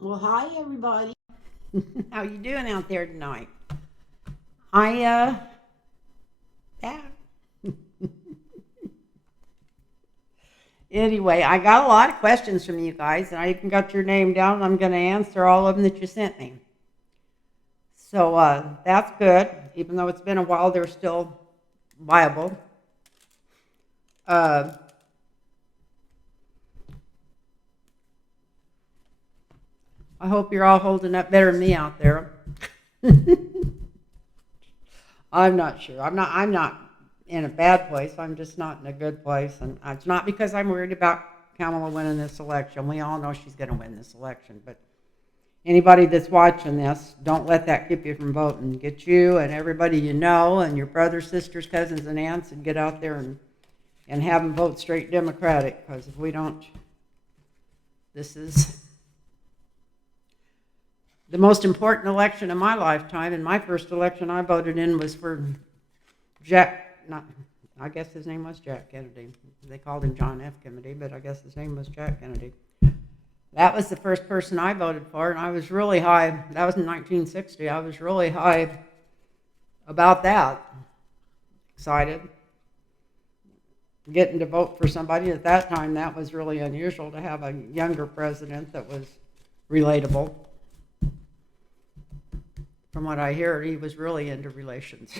Well, hi everybody. How you doing out there tonight? I yeah. Anyway, I got a lot of questions from you guys, and I even got your name down. And I'm going to answer all of them that you sent me. So that's good. Even though it's been a while, they're still viable. Uh, I hope you're all holding up better than me out there. I'm not sure. I'm not in a bad place. I'm just not in a good place. And it's not because I'm worried about Kamala winning this election. We all know she's going to win this election. But anybody that's watching this, don't let that keep you from voting. Get you and everybody you know and your brothers, sisters, cousins, and aunts and get out there and have them vote straight Democratic. Because if we don't, this is the most important election of my lifetime. And my first election I voted in was for I guess his name was Jack Kennedy. They called him John F. Kennedy, but I guess his name was Jack Kennedy. That was the first person I voted for, and I was really high. That was in 1960. I was really high about that. Excited. Getting to vote for somebody at that time, that was really unusual to have a younger president that was relatable. From what I hear, he was really into relations.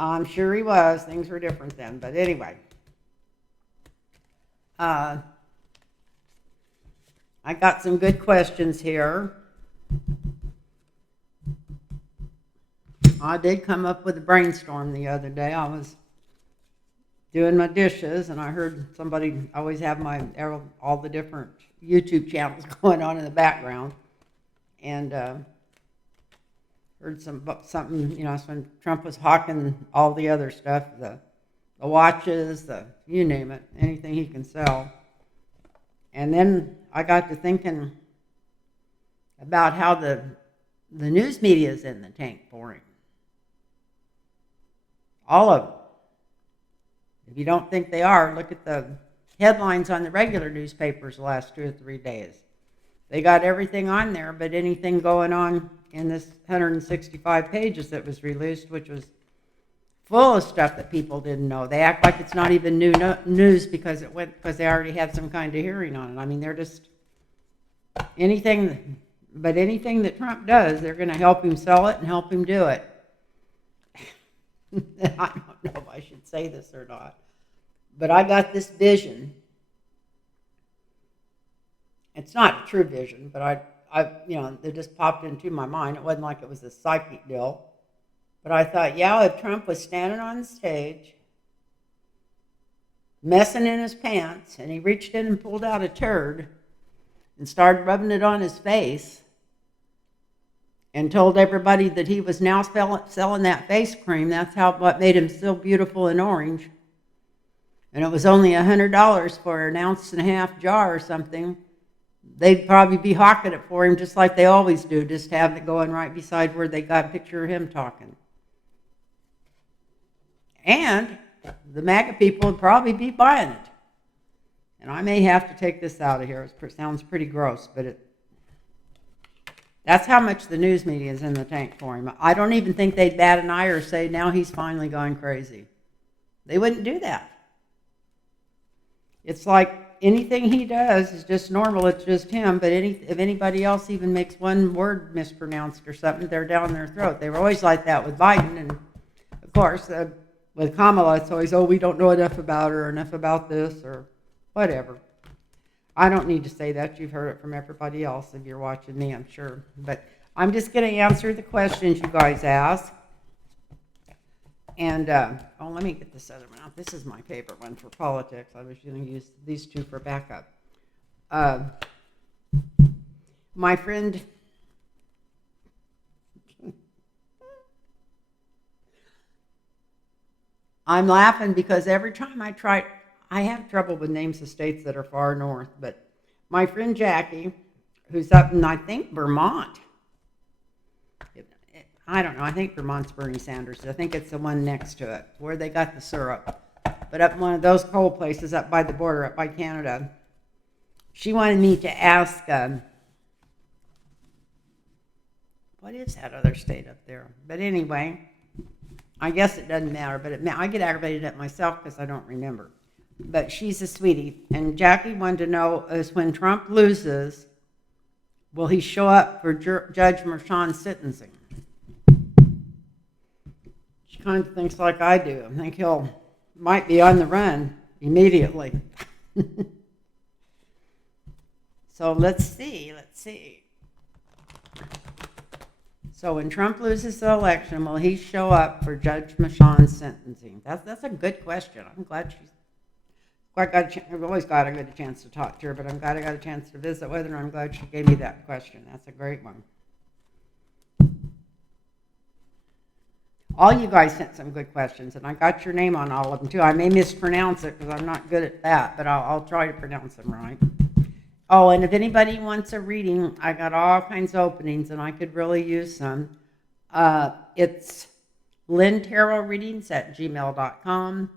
I'm sure he was. Things were different then. But anyway, I got some good questions here. I did come up with a brainstorm the other day. I was doing my dishes, and I heard somebody always have all the different YouTube channels going on in the background. And heard something, when Trump was hawking all the other stuff, the watches, you name it, anything he can sell. And then I got to thinking about how the news media is in the tank for him. All of them. If you don't think they are, look at the headlines on the regular newspapers the last 2 or 3 days. They got everything on there, but anything going on in this 165 pages that was released, which was full of stuff that people didn't know. They act like it's not even new news because they already had some kind of hearing on it. I mean, they're just anything that Trump does, they're going to help him sell it and help him do it. I don't know if I should say this or not, but I got this vision. It's not a true vision, but it just popped into my mind. It wasn't like it was a psychic deal. But I thought, if Trump was standing on the stage, messing in his pants, and he reached in and pulled out a turd and started rubbing it on his face and told everybody that he was now selling that face cream. That's what made him so beautiful and orange. And it was only $100 for an 1.5-ounce jar or something. They'd probably be hawking it for him just like they always do, just have it going right beside where they got a picture of him talking. And the MAGA people would probably be buying it. And I may have to take this out of here. It sounds pretty gross, but that's how much the news media is in the tank for him. I don't even think they'd bat an eye or say, now he's finally gone crazy. They wouldn't do that. It's like anything he does is just normal. It's just him. But if anybody else even makes one word mispronounced or something, they're down their throat. They were always like that with Biden. And, of course, with Kamala, it's always, we don't know enough about her, enough about this, or whatever. I don't need to say that. You've heard it from everybody else if you're watching me, I'm sure. But I'm just going to answer the questions you guys ask. And, let me get this other one out. This is my favorite one for politics. I was going to use these two for backup. My friend, I'm laughing because every time I have trouble with names of states that are far north, but my friend Jackie, who's up in, I think, Vermont, I don't know. I think Vermont's Bernie Sanders. I think it's the one next to it where they got the syrup. But up in one of those cold places up by the border, up by Canada, She wanted me to ask, what is that other state up there? But anyway, I guess it doesn't matter, but I get aggravated at myself because I don't remember. But she's a sweetie. And Jackie wanted to know is when Trump loses, will he show up for Judge Merchan's sentencing? She kind of thinks like I do. I think might be on the run immediately. So let's see. So when Trump loses the election, will he show up for Judge Merchan's sentencing? That's a good question. I'm glad I've always glad I got a chance to talk to her, but I'm glad I got a chance to visit with her, and I'm glad she gave me that question. That's a great one. All you guys sent some good questions, and I got your name on all of them, too. I may mispronounce it because I'm not good at that, but I'll try to pronounce them right. Oh, and if anybody wants a reading, I got all kinds of openings, and I could really use some. It's lynntarotreadings@gmail.com.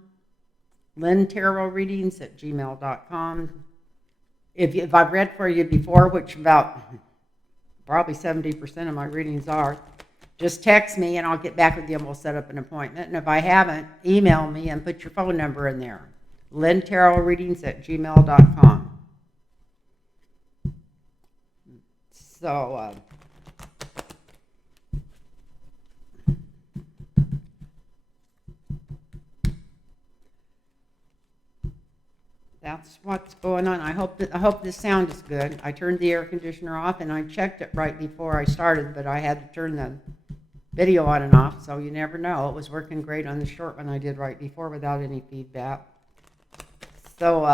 lynntarotreadings@gmail.com. If I've read for you before, which about probably 70% of my readings are, just text me and I'll get back with you and we'll set up an appointment. And if I haven't, email me and put your phone number in there. lynntarotreadings@gmail.com. So, that's what's going on. I hope this sound is good. I turned the air conditioner off and I checked it right before I started, but I had to turn the video on and off, so you never know. It was working great on the short one I did right before without any feedback. So,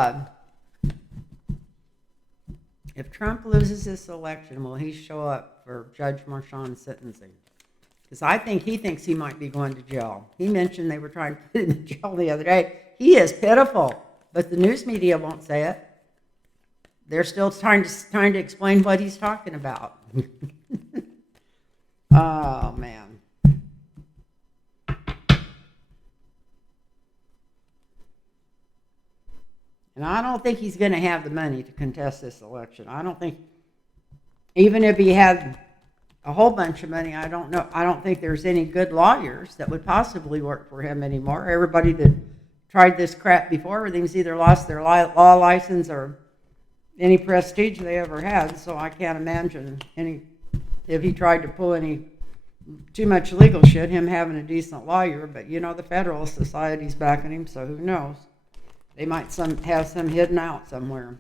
if Trump loses this election, will he show up for Judge Merchan's sentencing? Because he thinks he might be going to jail. He mentioned they were trying to put him in jail the other day. He is pitiful, but the news media won't say it. They're still trying to explain what he's talking about. Oh, man. And I don't think he's going to have the money to contest this election. I don't think, even if he had a whole bunch of money, I don't think there's any good lawyers that would possibly work for him anymore. Everybody that tried this crap before, everything's either lost their law license or any prestige they ever had. So I can't imagine if he tried to pull any too much legal shit, him having a decent lawyer. But the Federalist Society's backing him, so who knows? They might have some hidden out somewhere.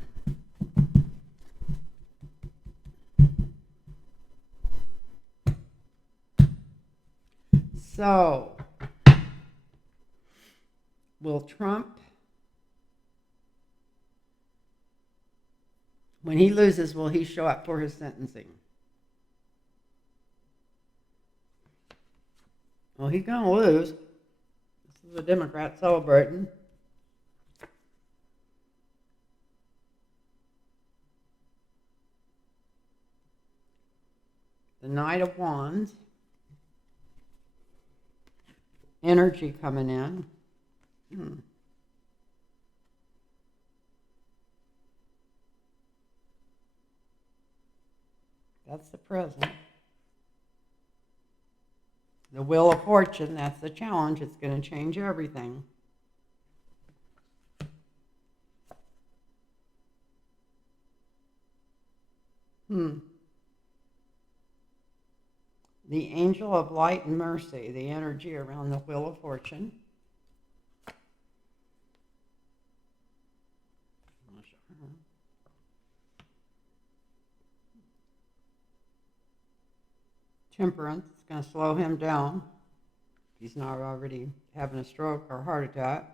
So, will Trump, when he loses, will he show up for his sentencing? Well, he's going to lose. This is a Democrat celebrating. The Knight of Wands. Energy coming in. That's the present. The Wheel of Fortune, that's the challenge. It's going to change everything. The Angel of Light and Mercy, the energy around the Wheel of Fortune. Temperance, it's going to slow him down. He's not already having a stroke or heart attack.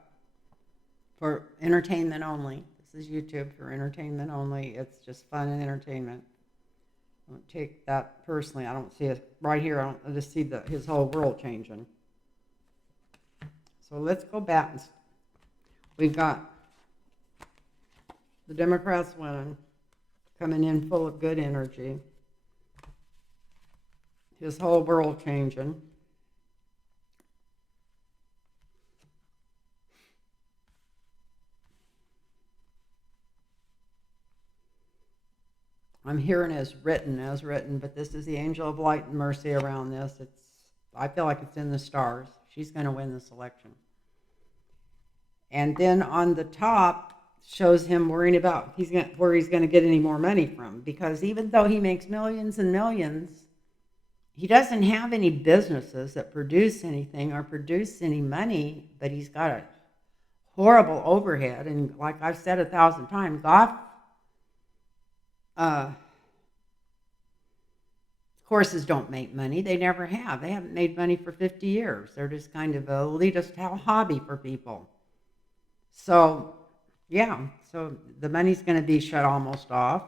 For entertainment only. This is YouTube for entertainment only. It's just fun and entertainment. I don't take that personally. I don't see it right here. I just see his whole world changing. So let's go back. We've got the Democrats winning, coming in full of good energy. His whole world changing. I'm hearing as written, but this is the angel of light and mercy around this. I feel like it's in the stars. She's going to win this election. And then on the top shows him worrying about where he's going to get any more money from, because even though he makes millions and millions, he doesn't have any businesses that produce anything or produce any money, but he's got a horrible overhead. And like I've said 1,000 times, golf horses don't make money. They never have. They haven't made money for 50 years. They're just kind of a elitist hobby for people. So, yeah, so the money's going to be shut almost off.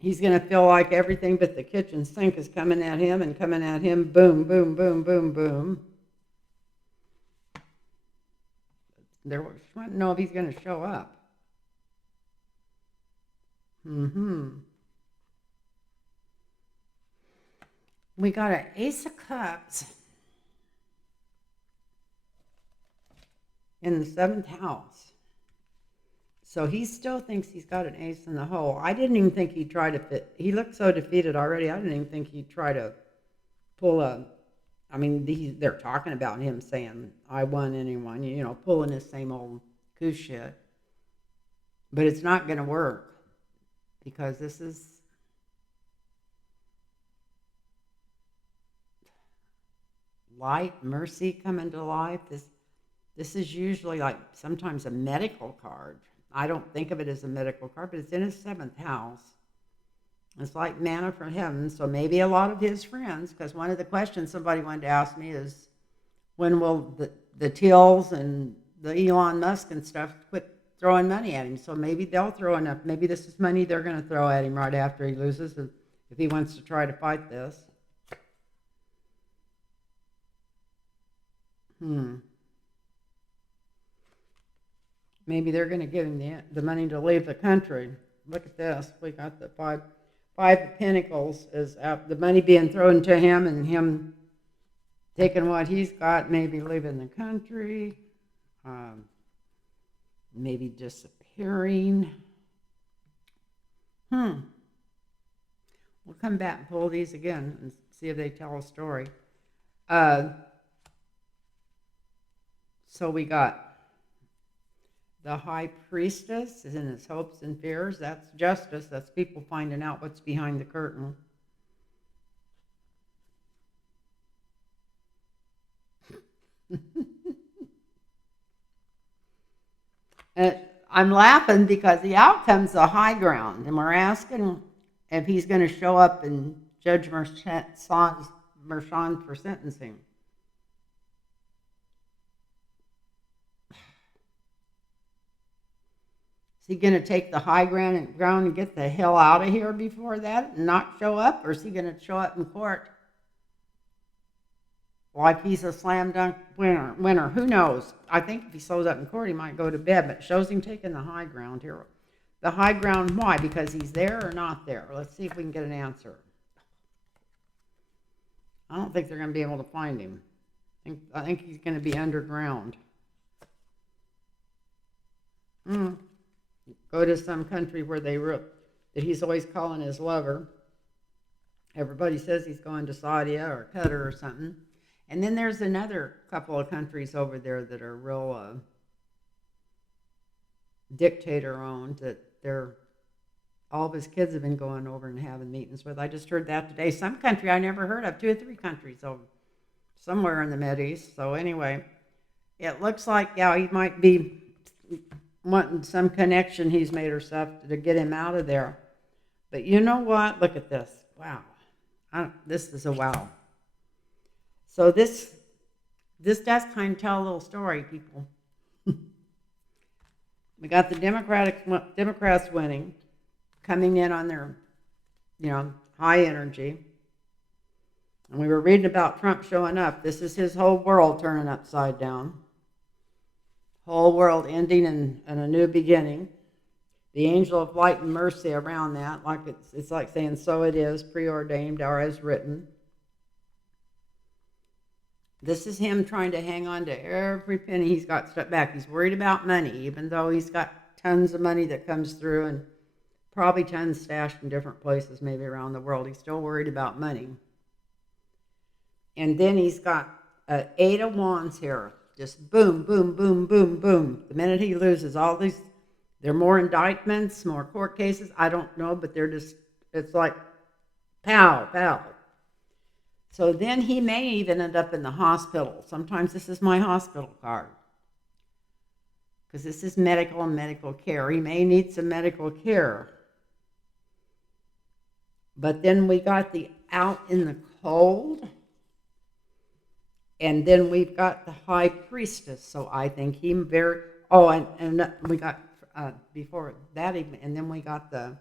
He's going to feel like everything but the kitchen sink is coming at him and coming at him. Boom, boom, boom, boom, boom. There, just want to know if he's going to show up. We got an Ace of Cups in the 7th house. So he still thinks he's got an ace in the hole. I didn't even think he'd try to fit. He looked so defeated already. I didn't even think he'd try to pull a. I mean, they're talking about him saying, I won anyone, pulling this same old goose shit. But it's not going to work, because this is light, mercy coming to life. This is usually like sometimes a medical card. I don't think of it as a medical card, but it's in his 7th house. It's like manna from heaven. So maybe a lot of his friends, because one of the questions somebody wanted to ask me is, when will the Tills and the Elon Musk and stuff quit throwing money at him? So maybe they'll throw enough. Maybe this is money they're going to throw at him right after he loses, if he wants to try to fight this. Maybe they're going to give him the money to leave the country. Look at this. We got the five of Pentacles is the money being thrown to him, and him taking what he's got, maybe leaving the country, maybe disappearing. We'll come back and pull these again and see if they tell a story. So we got the High Priestess is in his hopes and fears. That's justice. That's people finding out what's behind the curtain. And I'm laughing because the outcome's the high ground, and we're asking if he's going to show up and Judge Merchant for sentencing. Is he going to take the high ground and get the hell out of here before that and not show up? Or is he going to show up in court like he's a slam dunk winner? Who knows? I think if he shows up in court, he might go to bed, but it shows him taking the high ground here. The high ground, why? Because he's there or not there? Let's see if we can get an answer. I don't think they're going to be able to find him. I think he's going to be underground. Go to some country where that he's always calling his lover. Everybody says he's going to Saudi or Qatar or something. And then there's another couple of countries over there that are real dictator-owned, that all of his kids have been going over and having meetings with. I just heard that today. Some country I never heard of, 2 or 3 countries over somewhere in the Mideast. So anyway, it looks like, he might be wanting some connection he's made herself to get him out of there. But you know what? Look at this. Wow. This is a wow. So this does kind of tell a little story, people. We got the Democrats winning, coming in on their, high energy. And we were reading about Trump showing up. This is his whole world turning upside down. Whole world ending and a new beginning. The angel of light and mercy around that, like it's like saying, so it is, preordained or as written. This is him trying to hang on to every penny he's got stuck back. He's worried about money, even though he's got tons of money that comes through and probably tons stashed in different places, maybe around the world. He's still worried about money. And then he's got an Eight of Wands here. Just boom, boom, boom, boom, boom. The minute he loses all these, there are more indictments, more court cases. I don't know, but they're just, it's like pow, pow. So then he may even end up in the hospital. Sometimes this is my hospital card, because this is medical and medical care. He may need some medical care. But then we got the out in the cold. And then we've got the high priestess. So I think he very, oh, and we got, before that even, and then we got the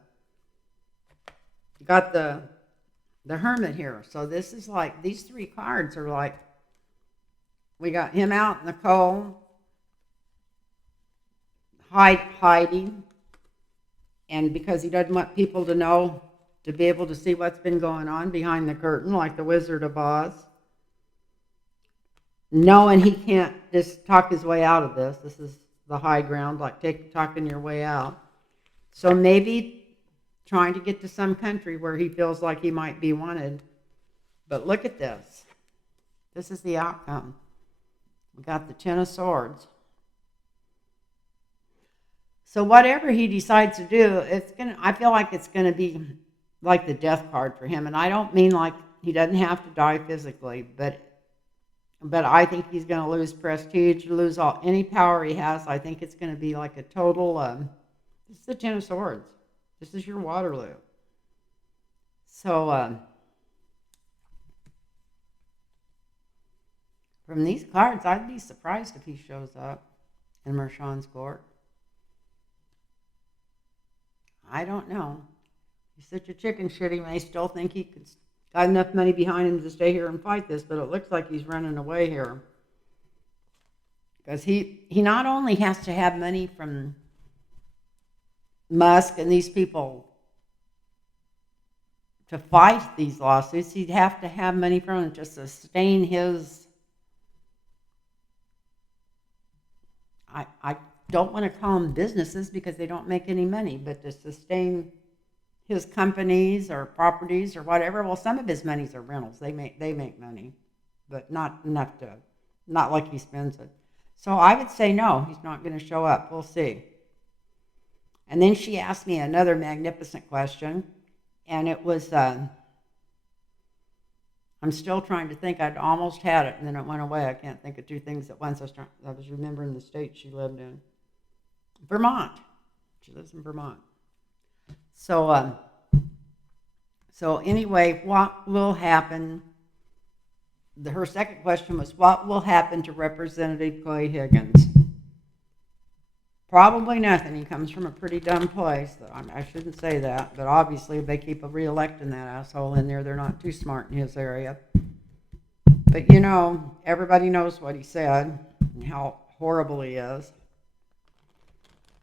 hermit here. So this is like, these three cards are like, we got him out in the cold, hiding, and because he doesn't want people to know, to be able to see what's been going on behind the curtain, like the Wizard of Oz. Knowing he can't just talk his way out of this. This is the high ground, like talking your way out. So maybe trying to get to some country where he feels like he might be wanted. But look at this. This is the outcome. We got the Ten of Swords. So whatever he decides to do, I feel like it's gonna be like the death card for him. And I don't mean like he doesn't have to die physically, but I think he's going to lose prestige, lose any power he has. I think it's going to be like a total, this is the Ten of Swords. This is your Waterloo. So, from these cards, I'd be surprised if he shows up in Mershon's court. I don't know. He's such a chicken shit, he may still think he could got enough money behind him to stay here and fight this, but it looks like he's running away here. Because he not only has to have money from Musk and these people to fight these lawsuits, he'd have to have money from them to sustain his, I don't want to call them businesses because they don't make any money, but to sustain his companies or properties or whatever. Well, some of his monies are rentals. They make money, but not enough not like he spends it. So I would say no, he's not going to show up. We'll see. And then she asked me another magnificent question, and it was, I'm still trying to think. I'd almost had it, and then it went away. I can't think of two things at once. I was remembering the state she lived in. Vermont. She lives in Vermont. So, so anyway, what will happen? Her second question was, what will happen to Representative Clay Higgins? Probably nothing. He comes from a pretty dumb place. I shouldn't say that, but obviously if they keep re-electing that asshole in there, they're not too smart in his area. But you know, everybody knows what he said and how horrible he is.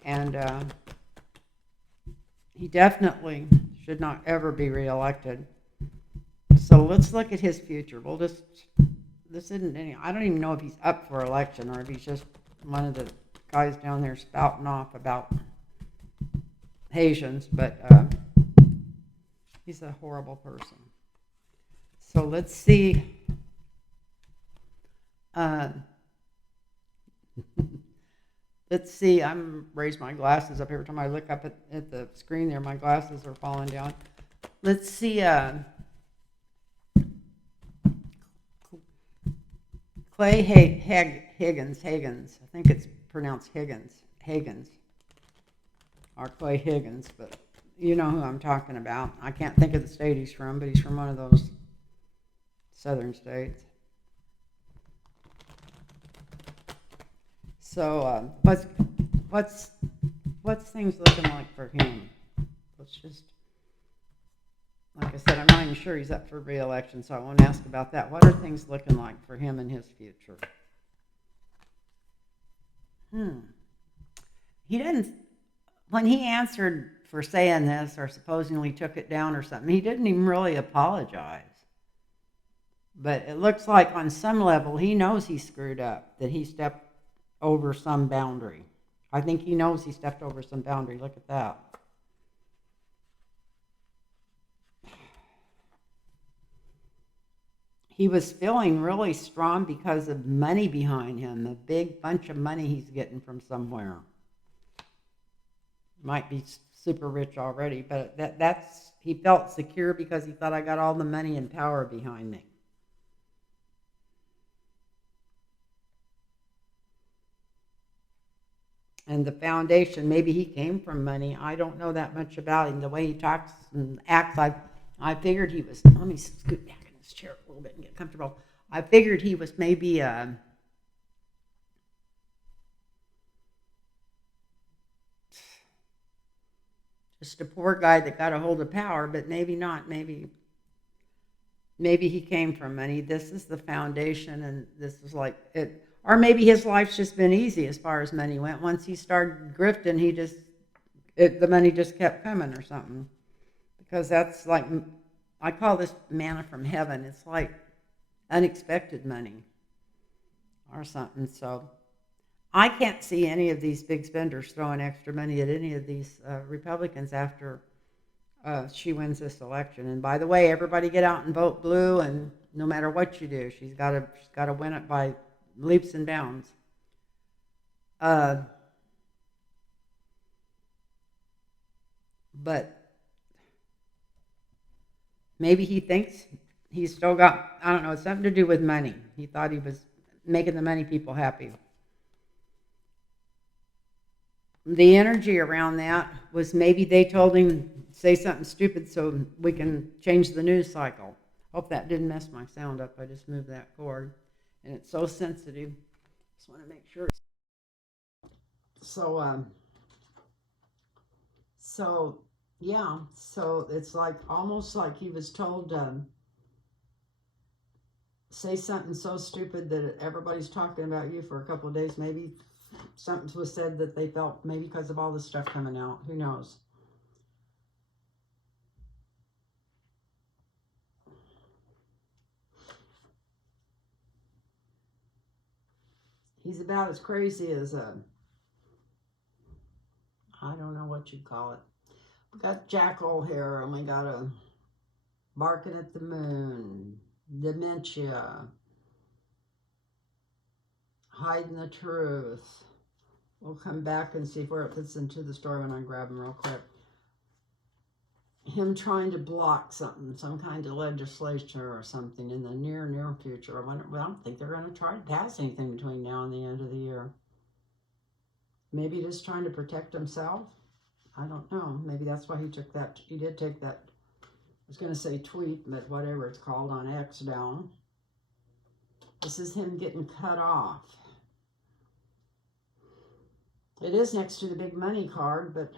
And he definitely should not ever be reelected. So let's look at his future. This isn't any, I don't even know if he's up for election or if he's just one of the guys down there spouting off about Haitians, but he's a horrible person. So let's see. Let's see, I'm raising my glasses up every time I look up at the screen there. My glasses are falling down. Let's see, Clay Higgins. I think it's pronounced Higgins, or Clay Higgins, but you know who I'm talking about. I can't think of the state he's from, but he's from one of those southern states. So what's things looking like for him? Let's just, like I said, I'm not even sure he's up for re-election, so I won't ask about that. What are things looking like for him in his future? He didn't, when he answered for saying this or supposedly took it down or something, he didn't even really apologize. But it looks like on some level he knows he screwed up, that he stepped over some boundary. I think he knows he stepped over some boundary. Look at that. He was feeling really strong because of money behind him, a big bunch of money he's getting from somewhere. Might be super rich already, but that's he felt secure because he thought, I got all the money and power behind me. And the foundation, maybe he came from money. I don't know that much about him. The way he talks and acts, I figured he was, let me scoot back in this chair a little bit and get comfortable. I figured he was maybe just a poor guy that got a hold of power, but maybe not. Maybe he came from money. This is the foundation, and this is like it. Or maybe his life's just been easy as far as money went. Once he started grifting, the money just kept coming or something. Because that's like, I call this manna from heaven. It's like unexpected money or something. So I can't see any of these big spenders throwing extra money at any of these Republicans after she wins this election. And by the way, everybody get out and vote blue. And no matter what you do, she's got to win it by leaps and bounds. But maybe he thinks he's still got, I don't know, it's something to do with money. He thought he was making the money people happy. The energy around that was maybe they told him, say something stupid so we can change the news cycle. Hope that didn't mess my sound up. I just moved that cord. And it's so sensitive. Just want to make sure. So yeah. So it's like almost like he was told say something so stupid that everybody's talking about you for a couple of days. Maybe something was said that they felt maybe because of all this stuff coming out. Who knows? He's about as crazy as I don't know what you'd call it. We got jackal hair, and we got a barking at the moon, dementia, hiding the truth. We'll come back and see where it fits into the story when I grab him real quick. Him trying to block something, some kind of legislature or something in the near future. I don't think they're going to try to pass anything between now and the end of the year. Maybe just trying to protect himself. I don't know. Maybe that's why he took that. He did take that. I was going to say tweet, but whatever it's called on X down. This is him getting cut off. It is next to the big money card, but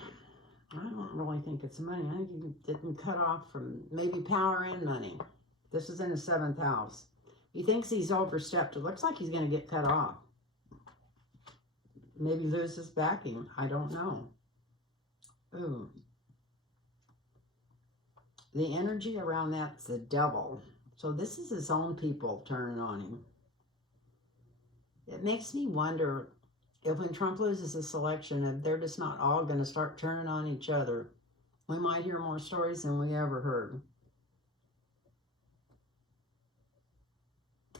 I don't really think it's money. I think he's getting cut off from maybe power and money. This is in the 7th house. He thinks he's overstepped. It looks like he's going to get cut off. Maybe lose his backing. I don't know. Ooh. The energy around that's the devil. So this is his own people turning on him. It makes me wonder if when Trump loses this election, if they're just not all going to start turning on each other. We might hear more stories than we ever heard.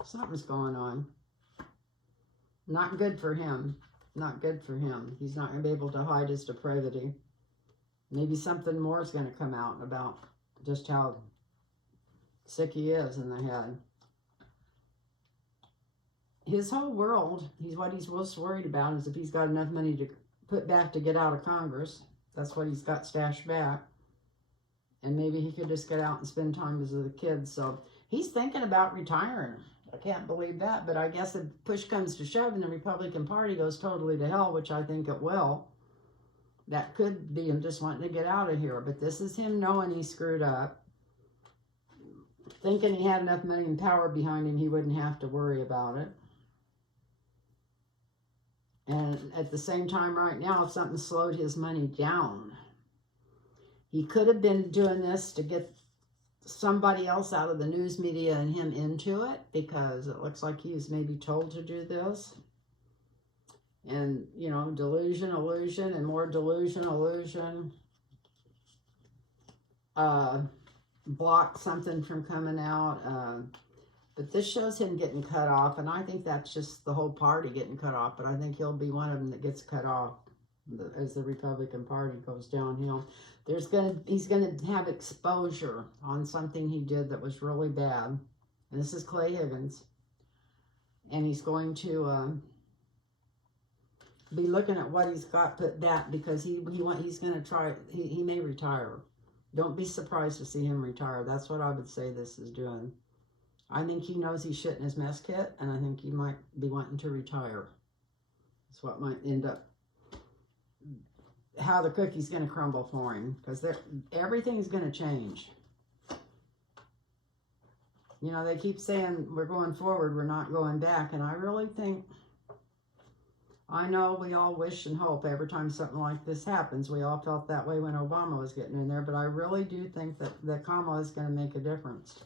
Something's going on. Not good for him. Not good for him. He's not going to be able to hide his depravity. Maybe something more is going to come out about just how sick he is in the head. His whole world, what he's most worried about is if he's got enough money to put back to get out of Congress. That's what he's got stashed back. And maybe he could just get out and spend time with the kids. So he's thinking about retiring. I can't believe that. But I guess if push comes to shove and the Republican Party goes totally to hell, which I think it will, that could be him just wanting to get out of here. But this is him knowing he screwed up. Thinking he had enough money and power behind him, he wouldn't have to worry about it. And at the same time right now, if something slowed his money down, he could have been doing this to get somebody else out of the news media and him into it, because it looks like he was maybe told to do this. And, you know, delusion, illusion, and more delusion, illusion. Block something from coming out. But this shows him getting cut off, and I think that's just the whole party getting cut off. But I think he'll be one of them that gets cut off as the Republican Party goes downhill. He's gonna have exposure on something he did that was really bad. And this is Clay Higgins, and he's going to be looking at what he's got put back, because he's going to try. He may retire. Don't be surprised to see him retire. That's what I would say this is doing. I think he knows he's shit in his mess kit, and I think he might be wanting to retire. That's what might end up, how the cookie's going to crumble for him, because everything's going to change. You know, they keep saying we're going forward, we're not going back, and I really think, I know we all wish and hope every time something like this happens. We all felt that way when Obama was getting in there, but I really do think that Kamala is going to make a difference.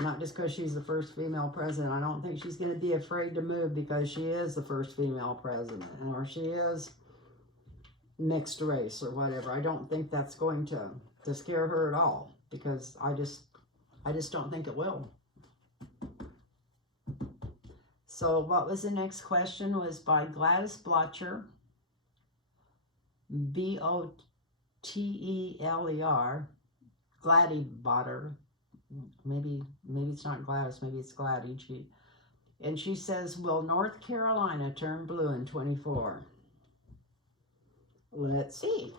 Not just because she's the first female president. I don't think she's going to be afraid to move because she is the first female president, or she is mixed race or whatever. I don't think that's going to scare her at all, because I just don't think it will. So what was the next question? Was by Gladys Blotcher, Boteler, Gladdy Botter. Maybe it's not Gladys, maybe it's Gladdy. And she says, will North Carolina turn blue in 24? Let's see.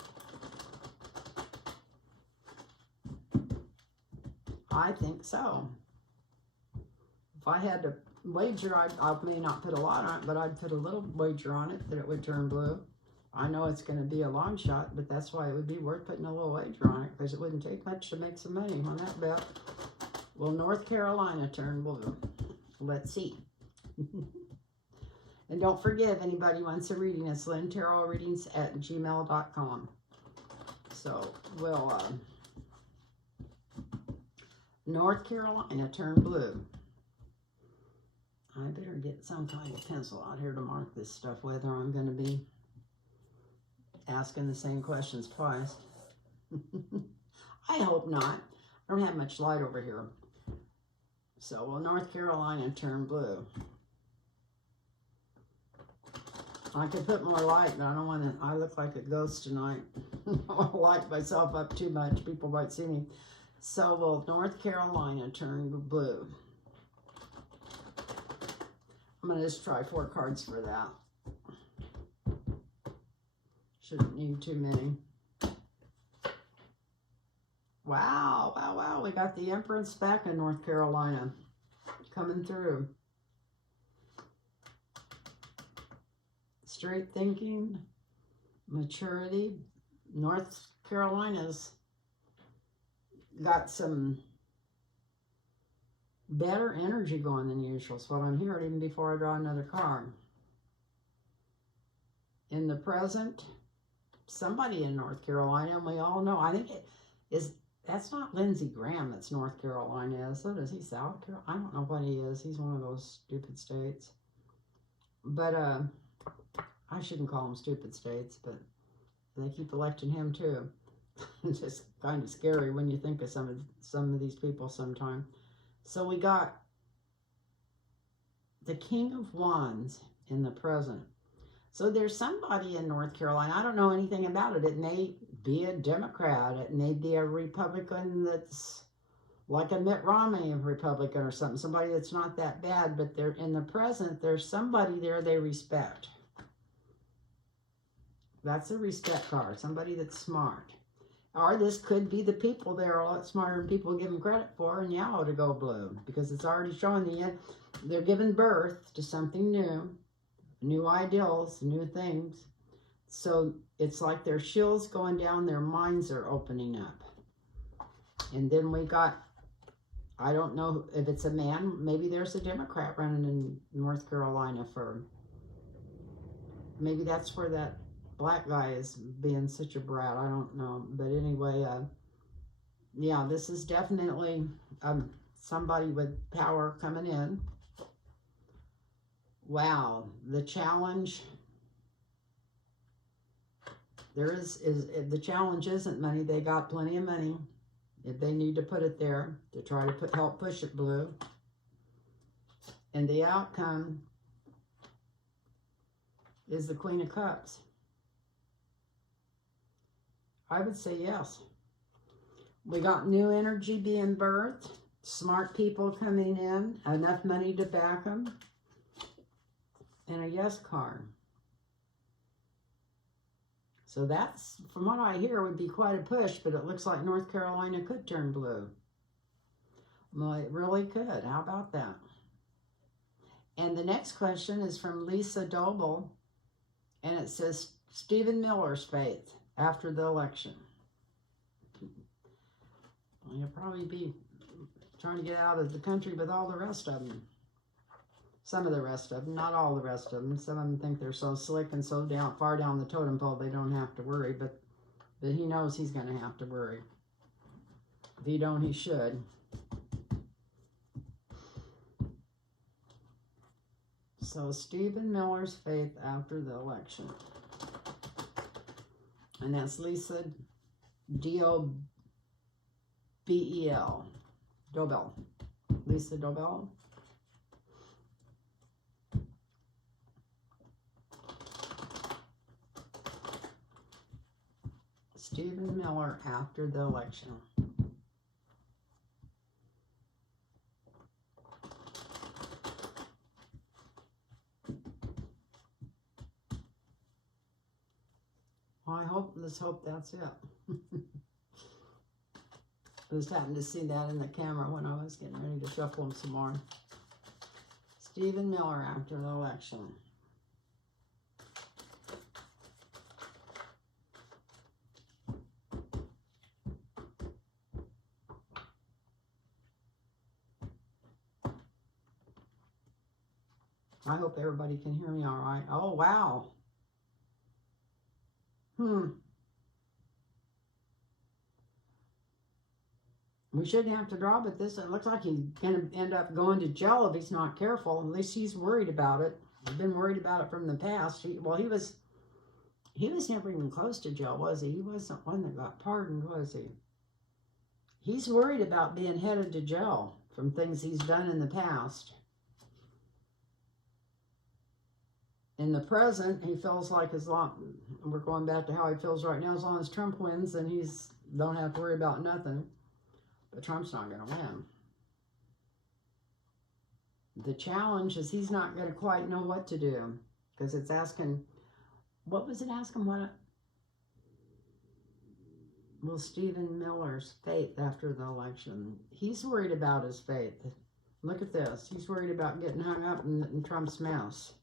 I think so. If I had to wager, I may not put a lot on it, but I'd put a little wager on it that it would turn blue. I know it's going to be a long shot, but that's why it would be worth putting a little wager on it, because it wouldn't take much to make some money on that bet. Will North Carolina turn blue? Let's see. And don't forget, if anybody wants a reading, it's lynntarotreadings@gmail.com. So, will North Carolina turn blue? I better get some kind of pencil out here to mark this stuff, whether I'm going to be asking the same questions twice. I hope not. I don't have much light over here. So, will North Carolina turn blue? I could put more light, but I don't want to. I look like a ghost tonight. I don't want to light myself up too much. People might see me. So, will North Carolina turn blue? I'm going to just try 4 cards for that. Shouldn't need too many. Wow, wow, wow. We got the Empress back in North Carolina coming through. Straight thinking, maturity. North Carolina's got some better energy going than usual. That's what I'm hearing, even before I draw another card. In the present, somebody in North Carolina, and we all know, I think it is, that's not Lindsey Graham that's North Carolina is. So does he South Carolina? I don't know what he is. He's one of those stupid states. But I shouldn't call them stupid states, but they keep electing him too. It's just kind of scary when you think of some of these people sometime. So we got the King of Wands in the present. So there's somebody in North Carolina. I don't know anything about it. It may be a Democrat. It may be a Republican that's like a Mitt Romney Republican or something. Somebody that's not that bad, but they're in the present. There's somebody there they respect. That's a respect card. Somebody that's smart. Or this could be the people there are a lot smarter than people give them credit for, and yeah, to go blue, because it's already showing they're giving birth to something new ideals, new things. So it's like their shields going down, their minds are opening up. And then we got, I don't know if it's a man, maybe there's a Democrat running in North Carolina for, maybe that's where that black guy is being such a brat. I don't know. But anyway, Yeah, this is definitely somebody with power coming in. Wow, the challenge. The challenge isn't money. They got plenty of money. If they need to put it there to try to help push it blue. And the outcome is the Queen of Cups. I would say yes. We got new energy being birthed, smart people coming in, enough money to back them, and a yes card. So that's, from what I hear, would be quite a push, but it looks like North Carolina could turn blue. Well, it really could. How about that? And the next question is from Lisa Doble, and it says, Stephen Miller's faith after the election. Well, you'll probably be trying to get out of the country with all the rest of them. Some of the rest of them, not all the rest of them. Some of them think they're so slick and so far down the totem pole they don't have to worry, but he knows he's going to have to worry. If he don't, he should. So Stephen Miller's faith after the election. And that's Lisa Dobel. Dobel. Lisa Dobel. Stephen Miller after the election. Well, let's hope that's it. I just happened to see that in the camera when I was getting ready to shuffle them some more. Stephen Miller after the election. I hope everybody can hear me all right. Oh, wow. We shouldn't have to draw, but this, it looks like he's going to end up going to jail if he's not careful. At least he's worried about it. He's been worried about it from the past. He was never even close to jail, was he? He wasn't one that got pardoned, was he? He's worried about being headed to jail from things he's done in the past. In the present, he feels like we're going back to how he feels right now, as long as Trump wins, then he's don't have to worry about nothing. But Trump's not going to win. The challenge is he's not going to quite know what to do, because it's asking, what was it asking? What will Stephen Miller's faith after the election? He's worried about his faith. Look at this. He's worried about getting hung up in Trump's mess,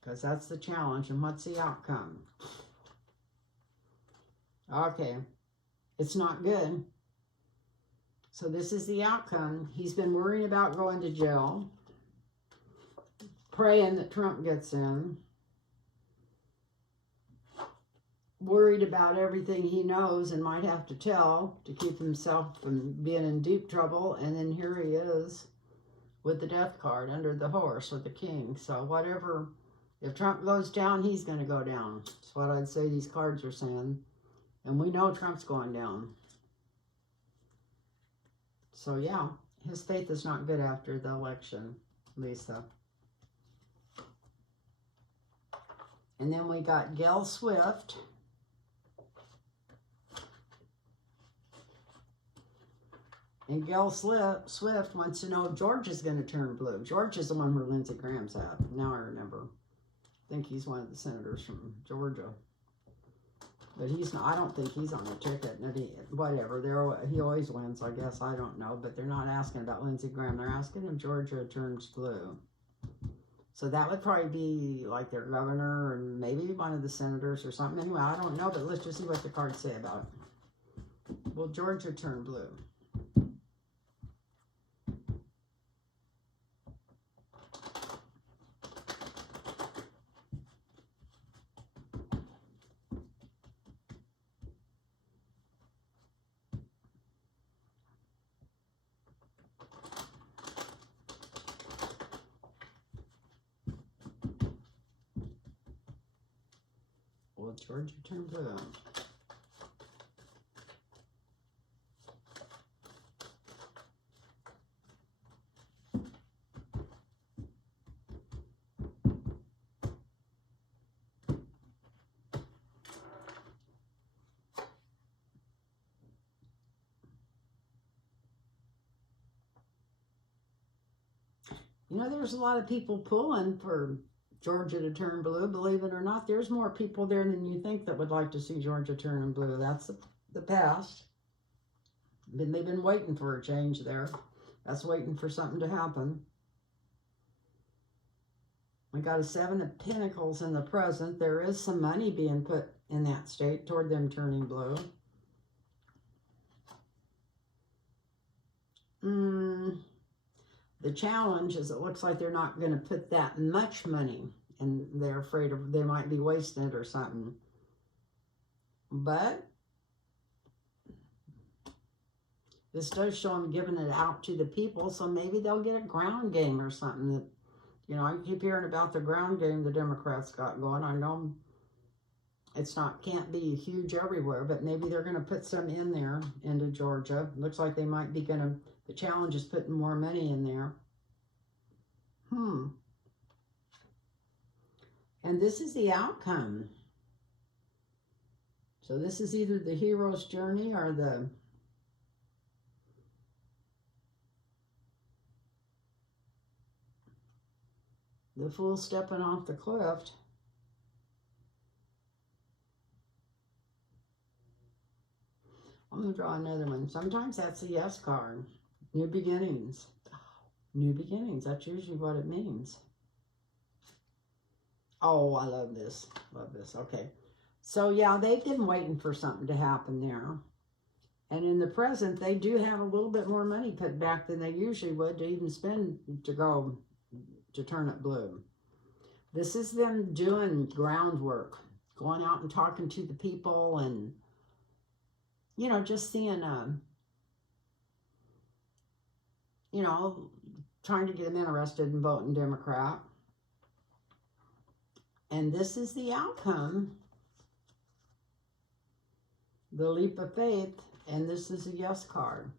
because that's the challenge. And what's the outcome? Okay, it's not good. So this is the outcome. He's been worrying about going to jail, praying that Trump gets in, worried about everything he knows and might have to tell to keep himself from being in deep trouble. And then here he is with the death card under the horse with the king. So whatever, if Trump goes down, he's going to go down. That's what I'd say these cards are saying. And we know Trump's going down. So yeah, his faith is not good after the election, Lisa. And then we got Gail Swift. And Gail Swift wants to know if George is going to turn blue. George is the one where Lindsey Graham's at. Now I remember. I think he's one of the senators from Georgia. But he's not, I don't think he's on a ticket. Whatever. He always wins, I guess. I don't know. But they're not asking about Lindsey Graham. They're asking if Georgia turns blue. So that would probably be like their governor and maybe one of the senators or something. Anyway, I don't know. But let's just see what the cards say about it. Will Georgia turn blue? will Georgia turn blue? You know, there's a lot of people pulling for Georgia to turn blue. Believe it or not, there's more people there than you think that would like to see Georgia turning blue. That's the past. They've been waiting for a change there. That's waiting for something to happen. We got a 7 of Pentacles in the present. There is some money being put in that state toward them turning blue. The challenge is it looks like they're not going to put that much money, and they're afraid of they might be wasting it or something. But this does show them giving it out to the people, so maybe they'll get a ground game or something. That, you know, I keep hearing about the ground game the Democrats got going. I know can't be huge everywhere, but maybe they're going to put some in there into Georgia. Looks like they might be going to, the challenge is putting more money in there. And this is the outcome. So this is either the hero's journey or the fool stepping off the cliff. I'm going to draw another one. Sometimes that's a yes card. New beginnings. New beginnings. That's usually what it means. Oh, I love this. Love this. Okay. So, yeah, they've been waiting for something to happen there. And in the present, they do have a little bit more money put back than they usually would to even spend to go to turn it blue. This is them doing groundwork, going out and talking to the people and, you know, just seeing, you know, trying to get them interested in voting Democrat. And this is the outcome. The leap of faith. And this is a yes card.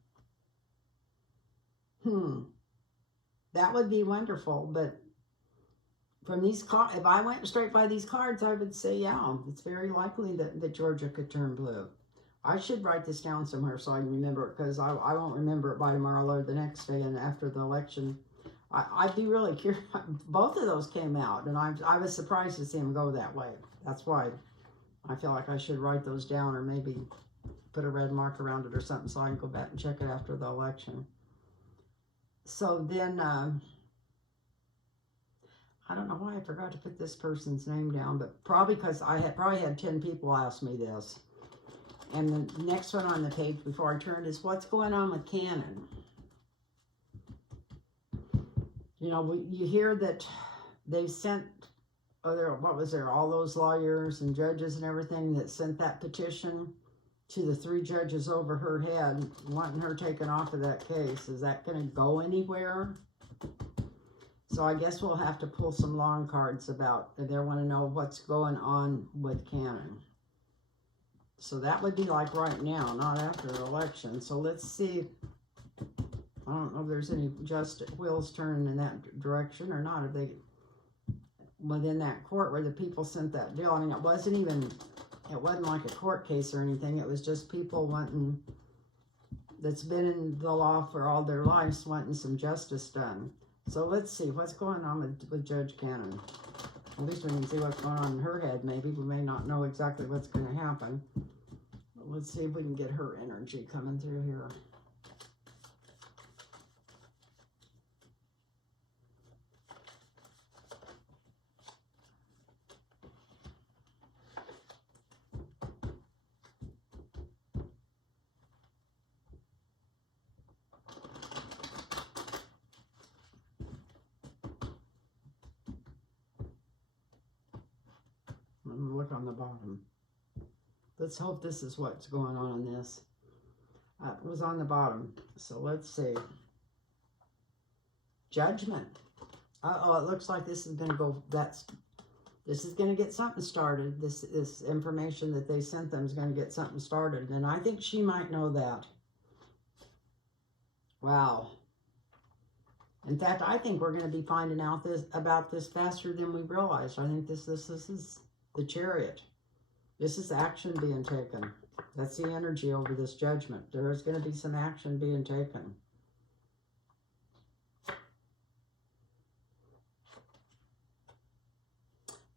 That would be wonderful. But from these cards, if I went straight by these cards, I would say, yeah, it's very likely that Georgia could turn blue. I should write this down somewhere so I can remember it, because I won't remember it by tomorrow or the next day and after the election. I'd be really curious. Both of those came out, and I was surprised to see them go that way. That's why I feel like I should write those down, or maybe put a red mark around it or something so I can go back and check it after the election. So then, I don't know why I forgot to put this person's name down, but probably because I had probably had 10 people ask me this. And the next one on the page before I turned is what's going on with Canon. You know, you hear that they sent, what was there, all those lawyers and judges and everything that sent that petition to the 3 judges over her head, wanting her taken off of that case. Is that going to go anywhere? So I guess we'll have to pull some long cards about, if they want to know what's going on with Canon. So that would be like right now, not after the election. So let's see. I don't know if there's any wheels turning in that direction or not. If they, within that court where the people sent that deal. I mean, it wasn't like a court case or anything. It was just people wanting, that's been in the law for all their lives, wanting some justice done. So let's see what's going on with Judge Canon. At least we can see what's going on in her head. Maybe we may not know exactly what's going to happen. But let's see if we can get her energy coming through here. Look on the bottom. Let's hope this is what's going on in this. It was on the bottom. So let's see. Judgment. Uh-oh, it looks like this is going to go, This is going to get something started. This information that they sent them is going to get something started. And I think she might know that. Wow. In fact, I think we're going to be finding out about this faster than we realize. I think this is the Chariot. This is action being taken. That's the energy over this Judgment. There is going to be some action being taken.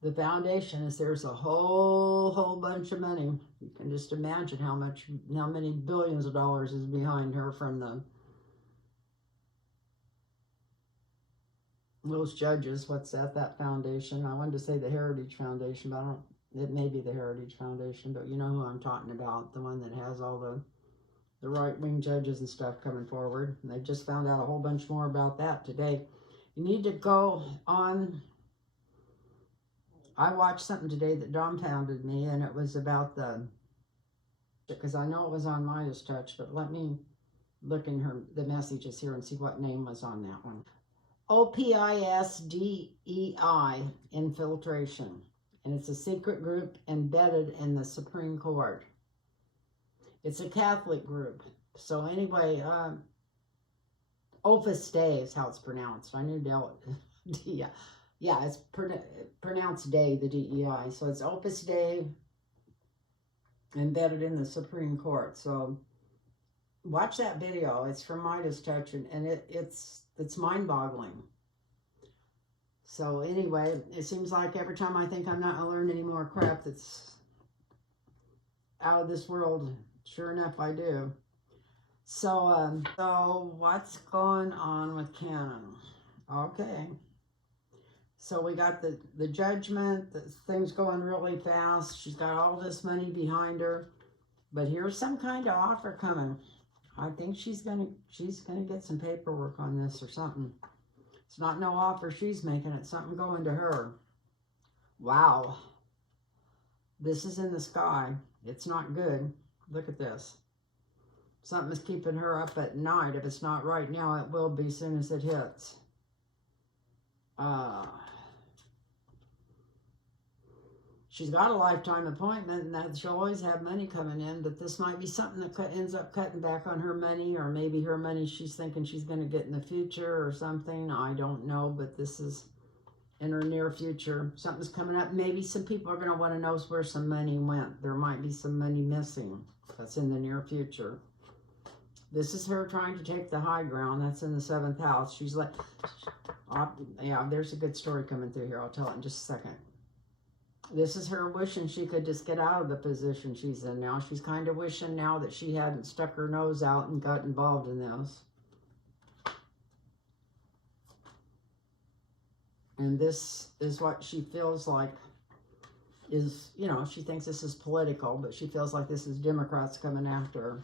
The Foundation is, there's a whole bunch of money. You can just imagine how many billions of dollars is behind her from those judges. What's that foundation? I wanted to say the Heritage Foundation, but I don't. It may be the Heritage Foundation, but you know who I'm talking about. The one that has all the right-wing judges and stuff coming forward. And they just found out a whole bunch more about that today. You need to go on. I watched something today that dumbfounded me, and it was about because I know it was on Midas Touch, but let me look in the messages here and see what name was on that one. OPISDEI, infiltration. And it's a secret group embedded in the Supreme Court. It's a Catholic group. So anyway, Opus Dei is how it's pronounced. I knew yeah, it's pronounced Dei, the DEI. So it's Opus Dei embedded in the Supreme Court. So watch that video. It's from Midas Touch, and it's mind-boggling. So anyway, it seems like every time I think I'm not going to learn any more crap that's out of this world, sure enough, I do. So, so what's going on with Canon? Okay. So we got the Judgment, the things going really fast. She's got all this money behind her. But here's some kind of offer coming. I think she's gonna get some paperwork on this or something. It's not no offer she's making, it's something going to her. Wow. This is in the sky. It's not good. Look at this. Something is keeping her up at night. If it's not right now, it will be as soon as it hits. She's got a lifetime appointment, and that she'll always have money coming in, but this might be something that ends up cutting back on her money, or maybe her money she's thinking she's going to get in the future or something. I don't know, but this is in her near future. Something's coming up. Maybe some people are going to want to know where some money went. There might be some money missing. That's in the near future. This is her trying to take the high ground. That's in the 7th house. She's like, yeah, there's a good story coming through here. I'll tell it in just a second. This is her wishing she could just get out of the position she's in now. She's kind of wishing now that she hadn't stuck her nose out and got involved in this. And this is what she feels like is, you know, she thinks this is political, but she feels like this is Democrats coming after her.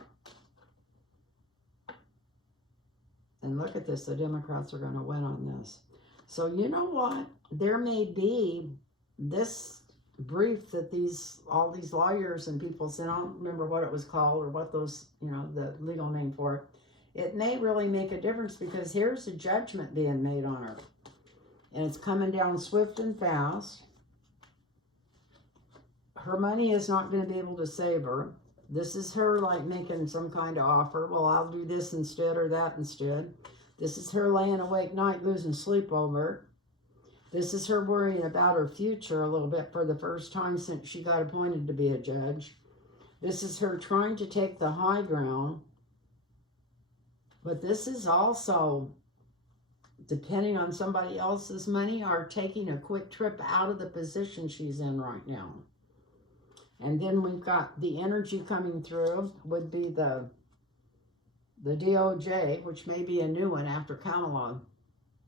And look at this, the Democrats are going to win on this. So you know what? There may be this brief that all these lawyers and people sent. I don't remember what it was called or what those, you know, the legal name for it. It may really make a difference, because here's a judgment being made on her. And it's coming down swift and fast. Her money is not going to be able to save her. This is her like making some kind of offer. Well, I'll do this instead or that instead. This is her laying awake night losing sleep over it. This is her worrying about her future a little bit for the first time since she got appointed to be a judge. This is her trying to take the high ground. But this is also depending on somebody else's money or taking a quick trip out of the position she's in right now. And then we've got the energy coming through would be the DOJ, which may be a new one after Kamala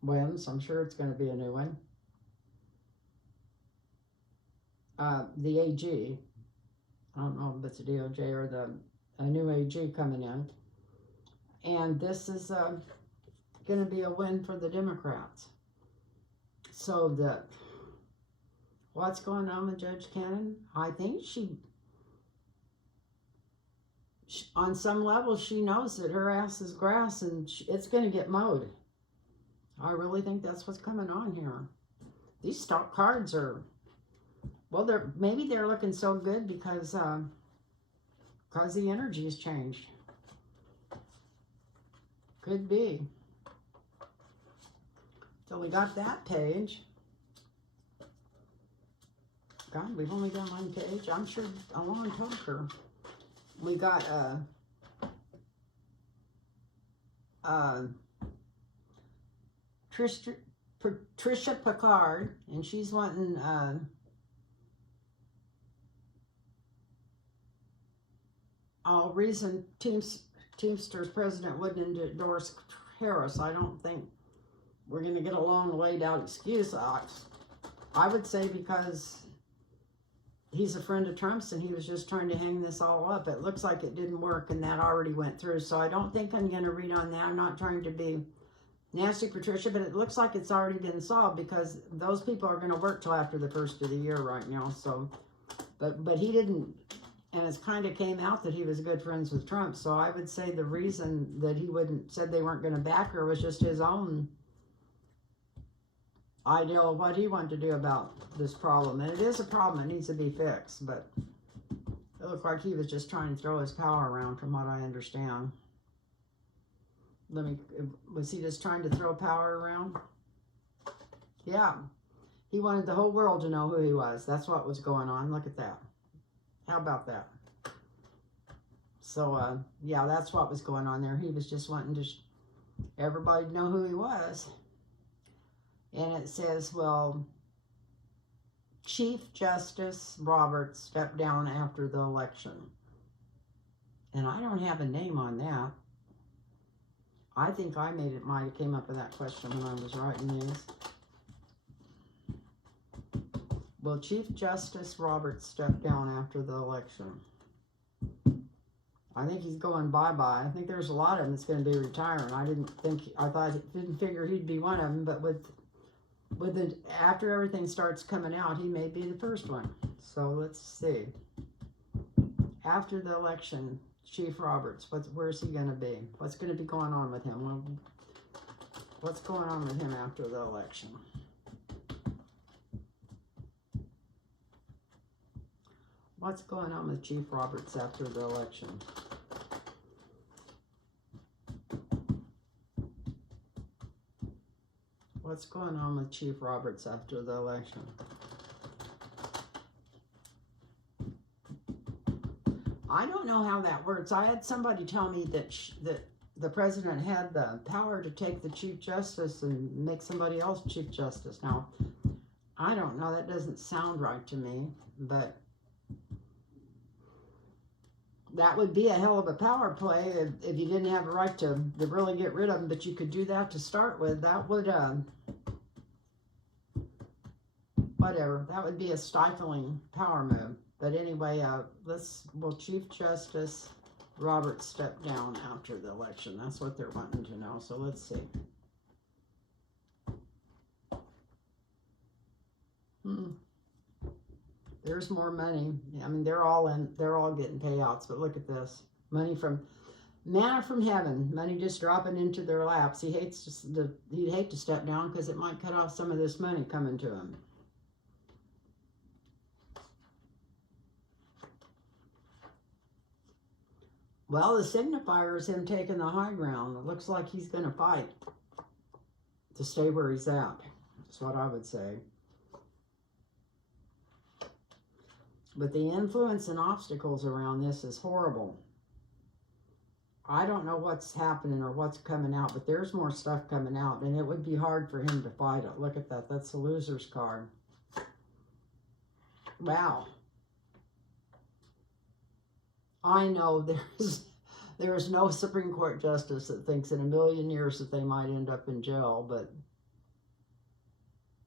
wins. I'm sure it's going to be a new one. The AG. I don't know if it's a DOJ or a new AG coming in. And this is going to be a win for the Democrats. So what's going on with Judge Canon? I think she on some level, she knows that her ass is grass and it's going to get mowed. I really think that's what's coming on here. These stock cards are Well, maybe they're looking so good because the energy has changed. Could be. So we got that page. God, we've only done one page. I'm sure Alon told her. We got Patricia Picard, and she's wanting reason Teamsters president wouldn't endorse Harris. I don't think we're going to get a long laid out excuse. I would say because he's a friend of Trump's and he was just trying to hang this all up. It looks like it didn't work and that already went through. So I don't think I'm going to read on that. I'm not trying to be nasty, Patricia, but it looks like it's already been solved because those people are going to work till after the first of the year right now. So, but he didn't, and it's kind of came out that he was good friends with Trump. So I would say the reason that he said they weren't going to back her was just his own idea of what he wanted to do about this problem. And it is a problem. It needs to be fixed. But it looked like he was just trying to throw his power around from what I understand. Was he just trying to throw power around? Yeah. He wanted the whole world to know who he was. That's what was going on. Look at that. How about that? So, yeah, that's what was going on there. He was just wanting to everybody to know who he was. And it says, well, Chief Justice Roberts stepped down after the election. And I don't have a name on that. I think I might have came up with that question when I was writing these. Will Chief Justice Roberts step down after the election? I think he's going bye-bye. I think there's a lot of them that's going to be retiring. I didn't figure he'd be one of them, but after everything starts coming out, he may be the first one. So let's see. After the election, Chief Roberts, where's he going to be? What's going to be going on with him? What's going on with him after the election? What's going on with Chief Roberts after the election? What's going on with Chief Roberts after the election? I don't know how that works. I had somebody tell me that the president had the power to take the Chief Justice and make somebody else Chief Justice. Now, I don't know. That doesn't sound right to me, but that would be a hell of a power play if you didn't have a right to really get rid of them, but you could do that to start with. That would, whatever, that would be a stifling power move. But anyway, will Chief Justice Roberts step down after the election? That's what they're wanting to know. So let's see. There's more money. I mean, they're all getting payouts, but look at this. Manna from heaven. Money just dropping into their laps. He'd hate to step down because it might cut off some of this money coming to him. Well, the signifier is him taking the high ground. It looks like he's going to fight to stay where he's at. That's what I would say. But the influence and obstacles around this is horrible. I don't know what's happening or what's coming out, but there's more stuff coming out, and it would be hard for him to fight it. Look at that. That's the loser's card. Wow. I know there's no Supreme Court justice that thinks in a million years that they might end up in jail, but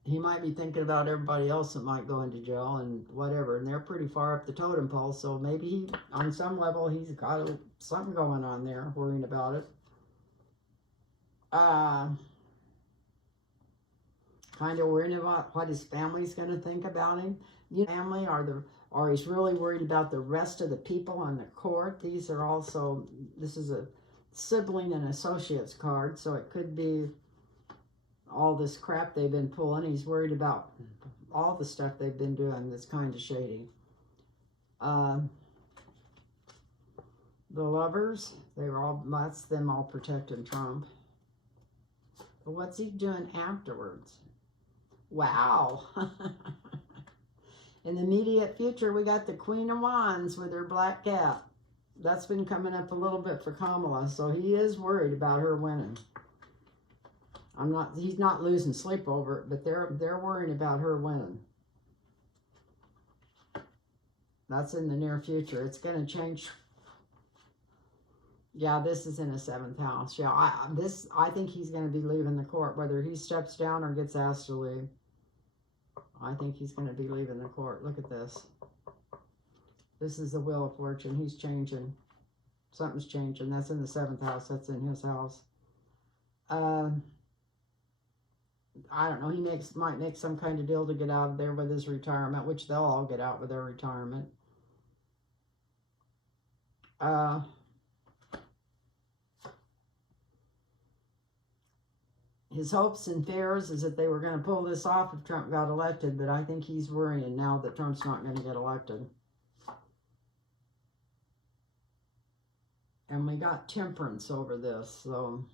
he might be thinking about everybody else that might go into jail and whatever, and they're pretty far up the totem pole, so maybe on some level he's got something going on there, worrying about it. Kind of worrying about what his family's going to think about him. Family, or he's really worried about the rest of the people on the court. These are also, this is a sibling and associates card, so it could be all this crap they've been pulling. He's worried about all the stuff they've been doing that's kind of shady. The lovers, that's them all protecting Trump. But what's he doing afterwards? Wow. In the immediate future, we got the Queen of Wands with her black cat. That's been coming up a little bit for Kamala, so he is worried about her winning. He's not losing sleep over it, but they're worrying about her winning. That's in the near future. It's going to change. Yeah, this is in the 7th house. Yeah, I think he's going to be leaving the court, whether he steps down or gets asked to leave. I think he's going to be leaving the court. Look at this. This is the Wheel of Fortune. He's changing. Something's changing. That's in the 7th house. That's in his house. I don't know. He might make some kind of deal to get out of there with his retirement, which they'll all get out with their retirement. His hopes and fears is that they were going to pull this off if Trump got elected, but I think he's worrying now that Trump's not going to get elected. And we got temperance over this, so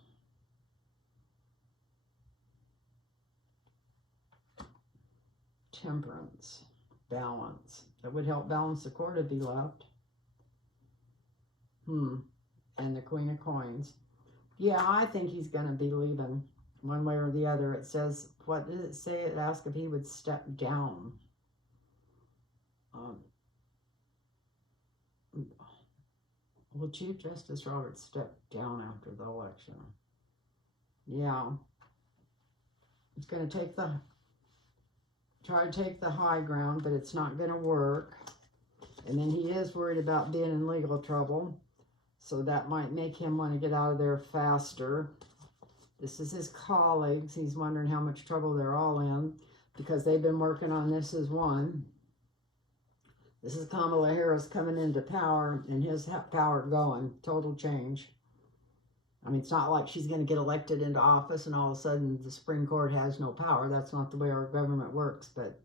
temperance, balance. That would help balance the court if he left. And the Queen of Coins. Yeah, I think he's going to be leaving one way or the other. It says, what did it say? It asked if he would step down. Will Chief Justice Roberts step down after the election? Yeah. It's going to try to take the high ground, but it's not going to work. And then he is worried about being in legal trouble. So that might make him want to get out of there faster. This is his colleagues. He's wondering how much trouble they're all in because they've been working on this as one. This is Kamala Harris coming into power and his power going. Total change. I mean, it's not like she's going to get elected into office and all of a sudden the Supreme Court has no power. That's not the way our government works. But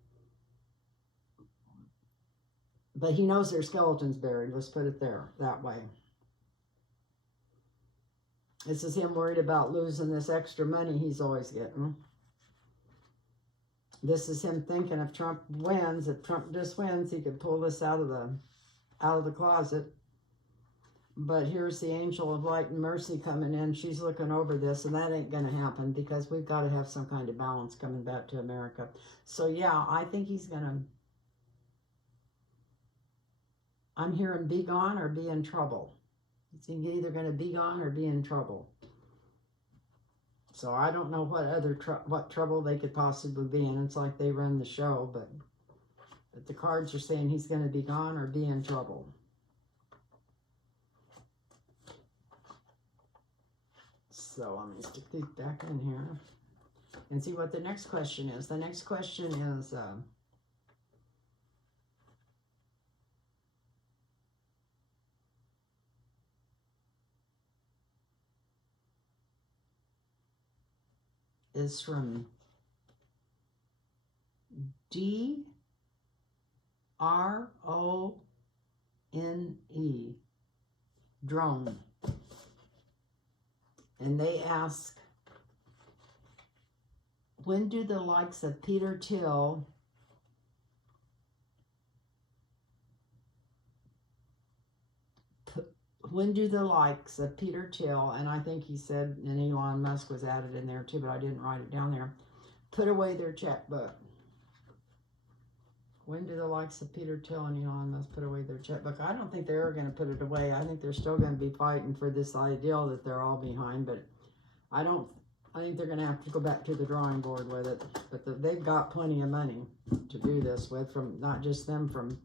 he knows their skeleton's buried. Let's put it there, that way. This is him worried about losing this extra money he's always getting. This is him thinking if Trump wins, if Trump just wins, he could pull this out of the closet. But here's the angel of light and mercy coming in. She's looking over this, and that ain't going to happen because we've got to have some kind of balance coming back to America. So, yeah, I think he's going to... I'm hearing be gone or be in trouble. It's either going to be gone or be in trouble. So I don't know what trouble they could possibly be in. It's like they run the show, but the cards are saying he's going to be gone or be in trouble. So let me stick these back in here and see what the next question is. The next question is from DRONE. Drone. And they ask, when do the likes of Peter Thiel and I think he said, and Elon Musk was added in there too, but I didn't write it down there, put away their checkbook? When do the likes of Peter Thiel and Elon Musk put away their checkbook? I don't think they're ever going to put it away. I think they're still going to be fighting for this ideal that they're all behind, but I think they're going to have to go back to the drawing board with it. But they've got plenty of money to do this with, from not just them, from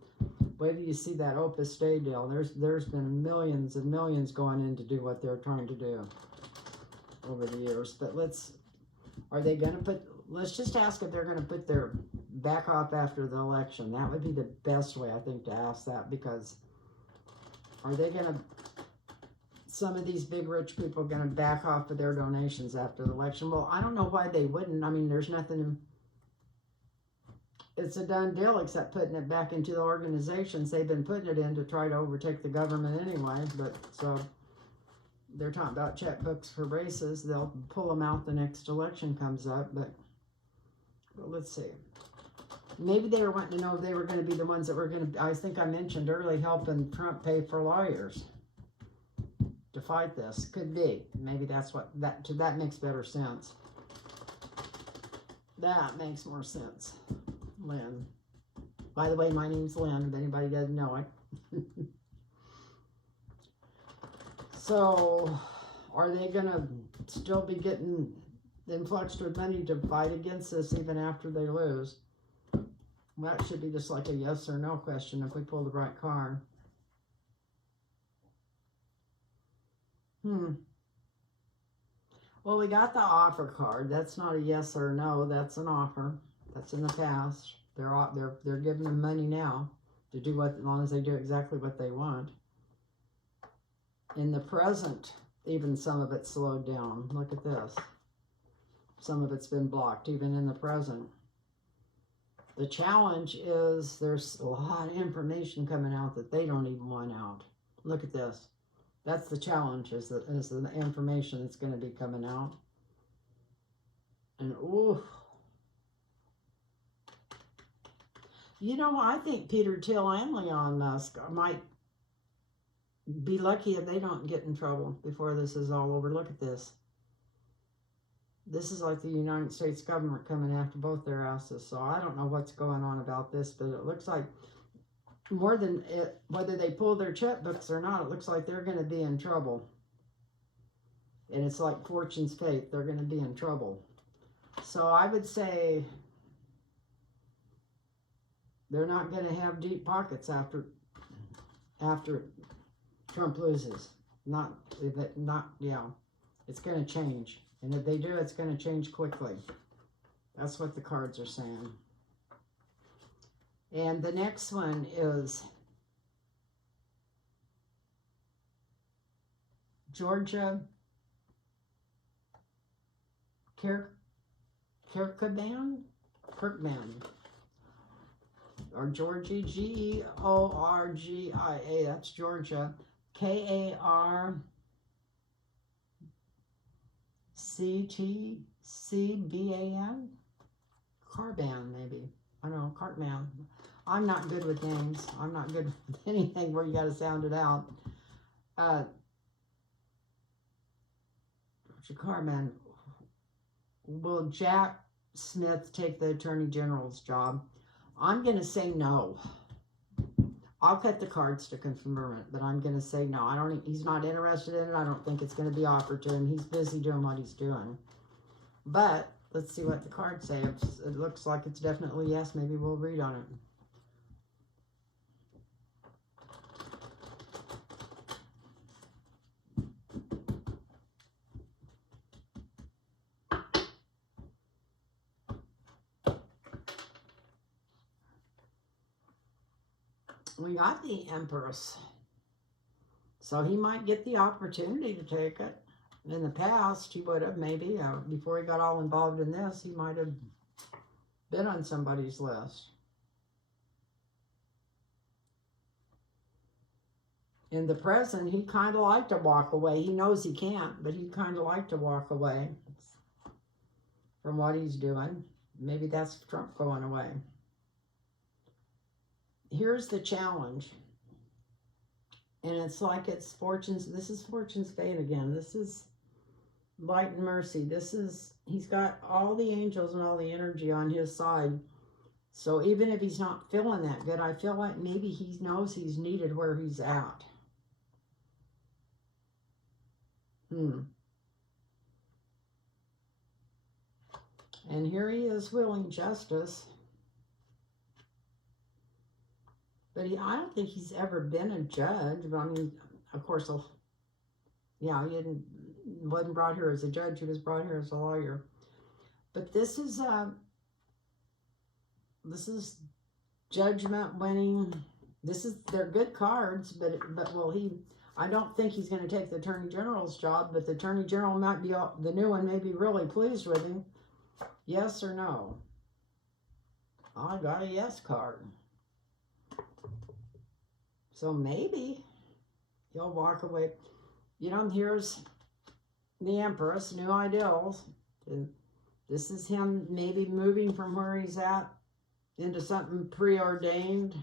where do you see that Opus Dei deal? There's been millions and millions going in to do what they're trying to do over the years. But let's just ask if they're going to put their back off after the election. That would be the best way, I think, to ask that, because are they going to, some of these big rich people going to back off of their donations after the election? Well, I don't know why they wouldn't. I mean, there's nothing it's a done deal, except putting it back into the organizations they've been putting it in to try to overtake the government anyway. But so they're talking about checkbooks for races. They'll pull them out the next election comes up. But let's see. Maybe they were wanting to know if they were going to be the ones that were going to, I think I mentioned early, helping Trump pay for lawyers to fight this. Could be. Maybe that's what, that makes better sense. That makes more sense. Lynn. By the way, my name's Lynn, if anybody doesn't know it. So, are they going to still be getting influxed with money to fight against this even after they lose? Well, that should be just like a yes or no question if we pull the right card. Well, we got the offer card. That's not a yes or no. That's an offer. That's in the past. They're giving them money now to do what, as long as they do exactly what they want. In the present, even some of it's slowed down. Look at this. Some of it's been blocked, even in the present. The challenge is there's a lot of information coming out that they don't even want out. Look at this. That's the challenge, is the information that's going to be coming out. And, ooh. You know, I think Peter Thiel and Elon Musk might be lucky if they don't get in trouble before this is all over. Look at this. This is like the United States government coming after both their asses. So I don't know what's going on about this, but it looks like more than it, whether they pull their checkbooks or not, it looks like they're going to be in trouble. And it's like fortune's fate. They're going to be in trouble. So I would say they're not going to have deep pockets after Trump loses. It's going to change. And if they do, it's going to change quickly. That's what the cards are saying. And the next one is Georgia Kirkman, or Georgie, Georgia. That's Georgia. Karctcban, Carban, maybe. I don't know, Cartman. I'm not good with names. I'm not good with anything where you got to sound it out. Carman. Will Jack Smith take the Attorney General's job? I'm going to say no. I'll cut the cards to confirm it, but I'm going to say no. He's not interested in it. I don't think it's going to be offered to him. He's busy doing what he's doing. But let's see what the cards say. It looks like it's definitely yes. Maybe we'll read on it. We got the Empress. So he might get the opportunity to take it. In the past, he would have, maybe. Before he got all involved in this, he might have been on somebody's list. In the present, he'd kind of like to walk away. He knows he can't, but he'd kind of like to walk away from what he's doing. Maybe that's Trump going away. Here's the challenge. And it's like it's fortune's, this is fortune's fate again. This is light and mercy. This is, he's got all the angels and all the energy on his side. So even if he's not feeling that good, I feel like maybe he knows he's needed where he's at. And here he is willing justice. But I don't think he's ever been a judge. But I mean, of course, he wasn't brought here as a judge. He was brought here as a lawyer. But this is judgment winning. They're good cards, but I don't think he's going to take the Attorney General's job. But the Attorney General might be, the new one may be really pleased with him. Yes or no? I got a yes card. So maybe he'll walk away. You know, here's the Empress, new ideals. And this is him maybe moving from where he's at into something preordained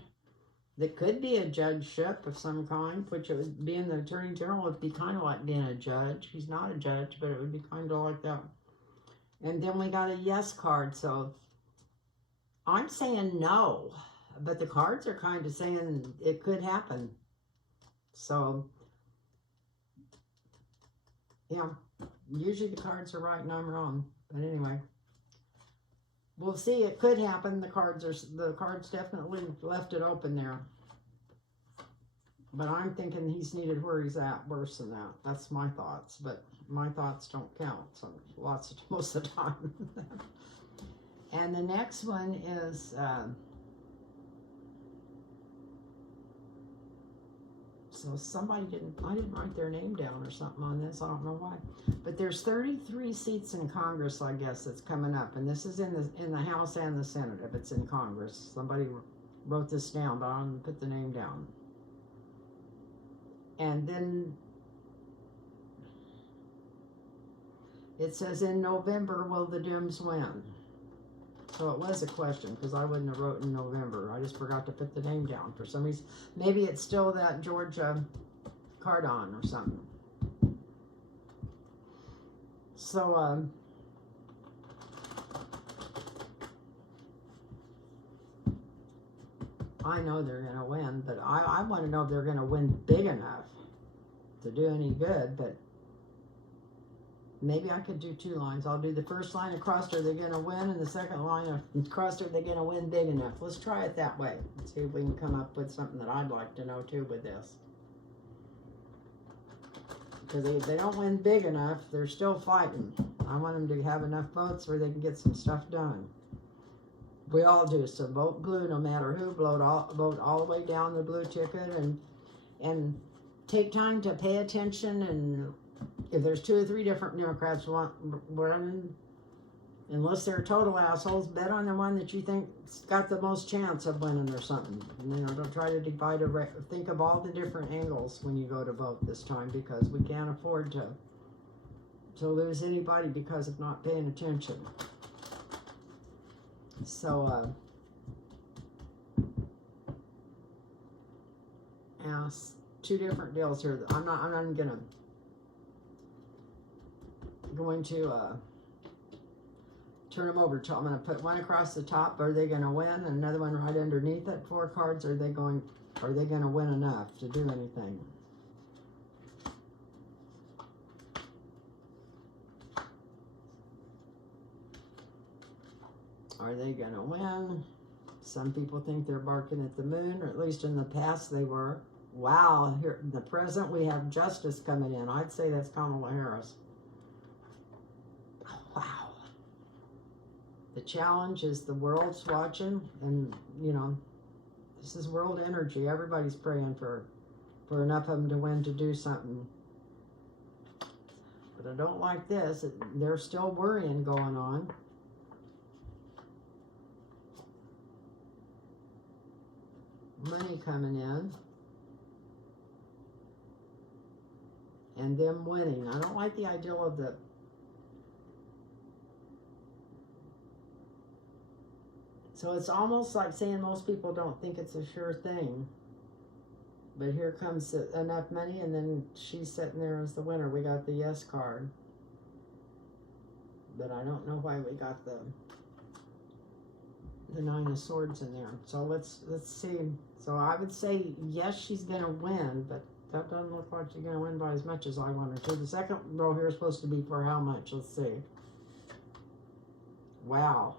that could be a judgeship of some kind, which it would be in the Attorney General. Would be kind of like being a judge. He's not a judge, but it would be kind of like that. And then we got a yes card. So I'm saying no, but the cards are kind of saying it could happen. So, yeah, usually the cards are right and I'm wrong. But anyway, we'll see. It could happen. The cards definitely left it open there. But I'm thinking he's needed where he's at worse than that. That's my thoughts. But my thoughts don't count. So most of the time. And the next one is so somebody I didn't write their name down or something on this. I don't know why. But there's 33 seats in Congress, I guess, that's coming up. And this is in the House and the Senate if it's in Congress. Somebody wrote this down, but I didn't put the name down. And then it says, in November, will the Dems win? So it was a question, because I wouldn't have wrote in November. I just forgot to put the name down for some reason. Maybe it's still that Georgia Cardon or something. So, I know they're going to win, but I want to know if they're going to win big enough to do any good. But maybe I could do two lines. I'll do the first line across, are they going to win? And the second line across, are they going to win big enough? Let's try it that way. Let's see if we can come up with something that I'd like to know too with this. Because if they don't win big enough, they're still fighting. I want them to have enough votes where they can get some stuff done. We all do. So vote blue no matter who. Vote all the way down the blue ticket, and take time to pay attention. And if there's 2 or 3 different Democrats running, unless they're total assholes, bet on the one that you think's got the most chance of winning or something. You know, don't try to divide think of all the different angles when you go to vote this time, because we can't afford to lose anybody because of not paying attention. So, yeah, 2 different deals here. I'm not going to turn them over. I'm going to put one across the top. Are they going to win? And another one right underneath it. 4 cards. Are they going to win enough to do anything? Are they going to win? Some people think they're barking at the moon, or at least in the past they were. Wow, here in the present we have justice coming in. I'd say that's Kamala Harris. Wow. The challenge is the world's watching, and you know, this is world energy. Everybody's praying for enough of them to win to do something. But I don't like this. There's still worrying going on. Money coming in. And them winning. I don't like the idea of the... So it's almost like saying most people don't think it's a sure thing. But here comes enough money, and then she's sitting there as the winner. We got the yes card. But I don't know why we got the 9 of Swords in there. So let's see. So I would say yes, she's going to win, but that doesn't look like she's going to win by as much as I want her to. The second row here is supposed to be for how much? Let's see. Wow.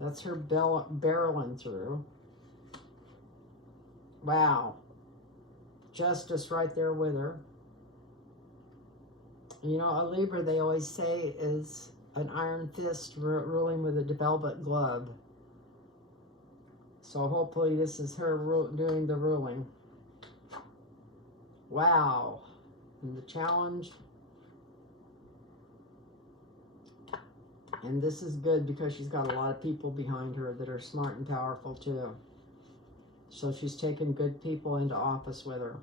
That's her barreling through. Wow. Justice right there with her. You know, a Libra, they always say, is an iron fist ruling with a velvet glove. So hopefully this is her doing the ruling. Wow. And the challenge. And this is good because she's got a lot of people behind her that are smart and powerful too. So she's taken good people into office with her.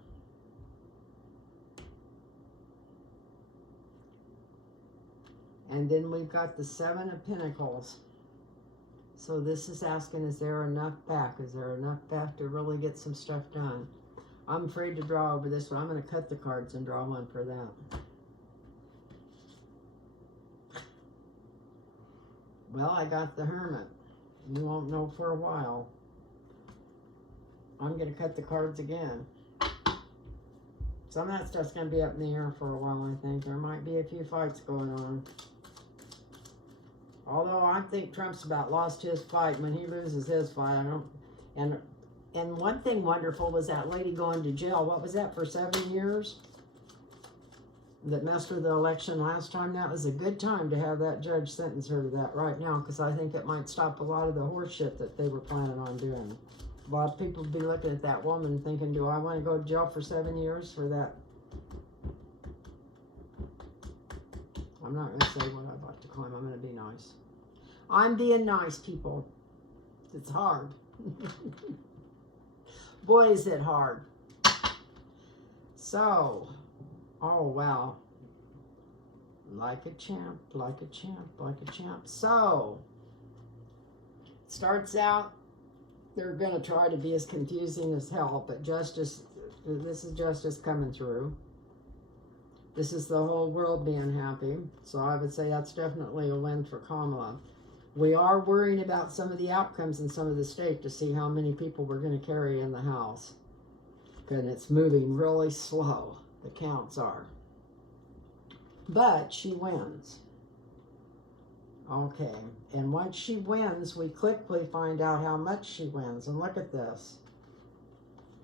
And then we've got the Seven of Pentacles. So this is asking, is there enough back? Is there enough back to really get some stuff done? I'm afraid to draw over this one. I'm going to cut the cards and draw one for that. Well, I got the Hermit. You won't know for a while. I'm going to cut the cards again. Some of that stuff's going to be up in the air for a while, I think. There might be a few fights going on. Although I think Trump's about lost his fight. When he loses his fight, I don't... And one thing wonderful was that lady going to jail. What was that, for 7 years? That messed with the election last time. That was a good time to have that judge sentence her to that right now, because I think it might stop a lot of the horse shit that they were planning on doing. A lot of people would be looking at that woman thinking, do I want to go to jail for 7 years for that? I'm not going to say what I'd like to claim. I'm going to be nice. I'm being nice, people. It's hard. Boy, is it hard. So, oh, wow. Like a champ, like a champ, like a champ. So, it starts out, they're going to try to be as confusing as hell, but justice, this is justice coming through. This is the whole world being happy. So I would say that's definitely a win for Kamala. We are worrying about some of the outcomes in some of the state to see how many people we're going to carry in the House. And it's moving really slow, the counts are. But she wins. Okay, and once she wins, we quickly find out how much she wins. And look at this.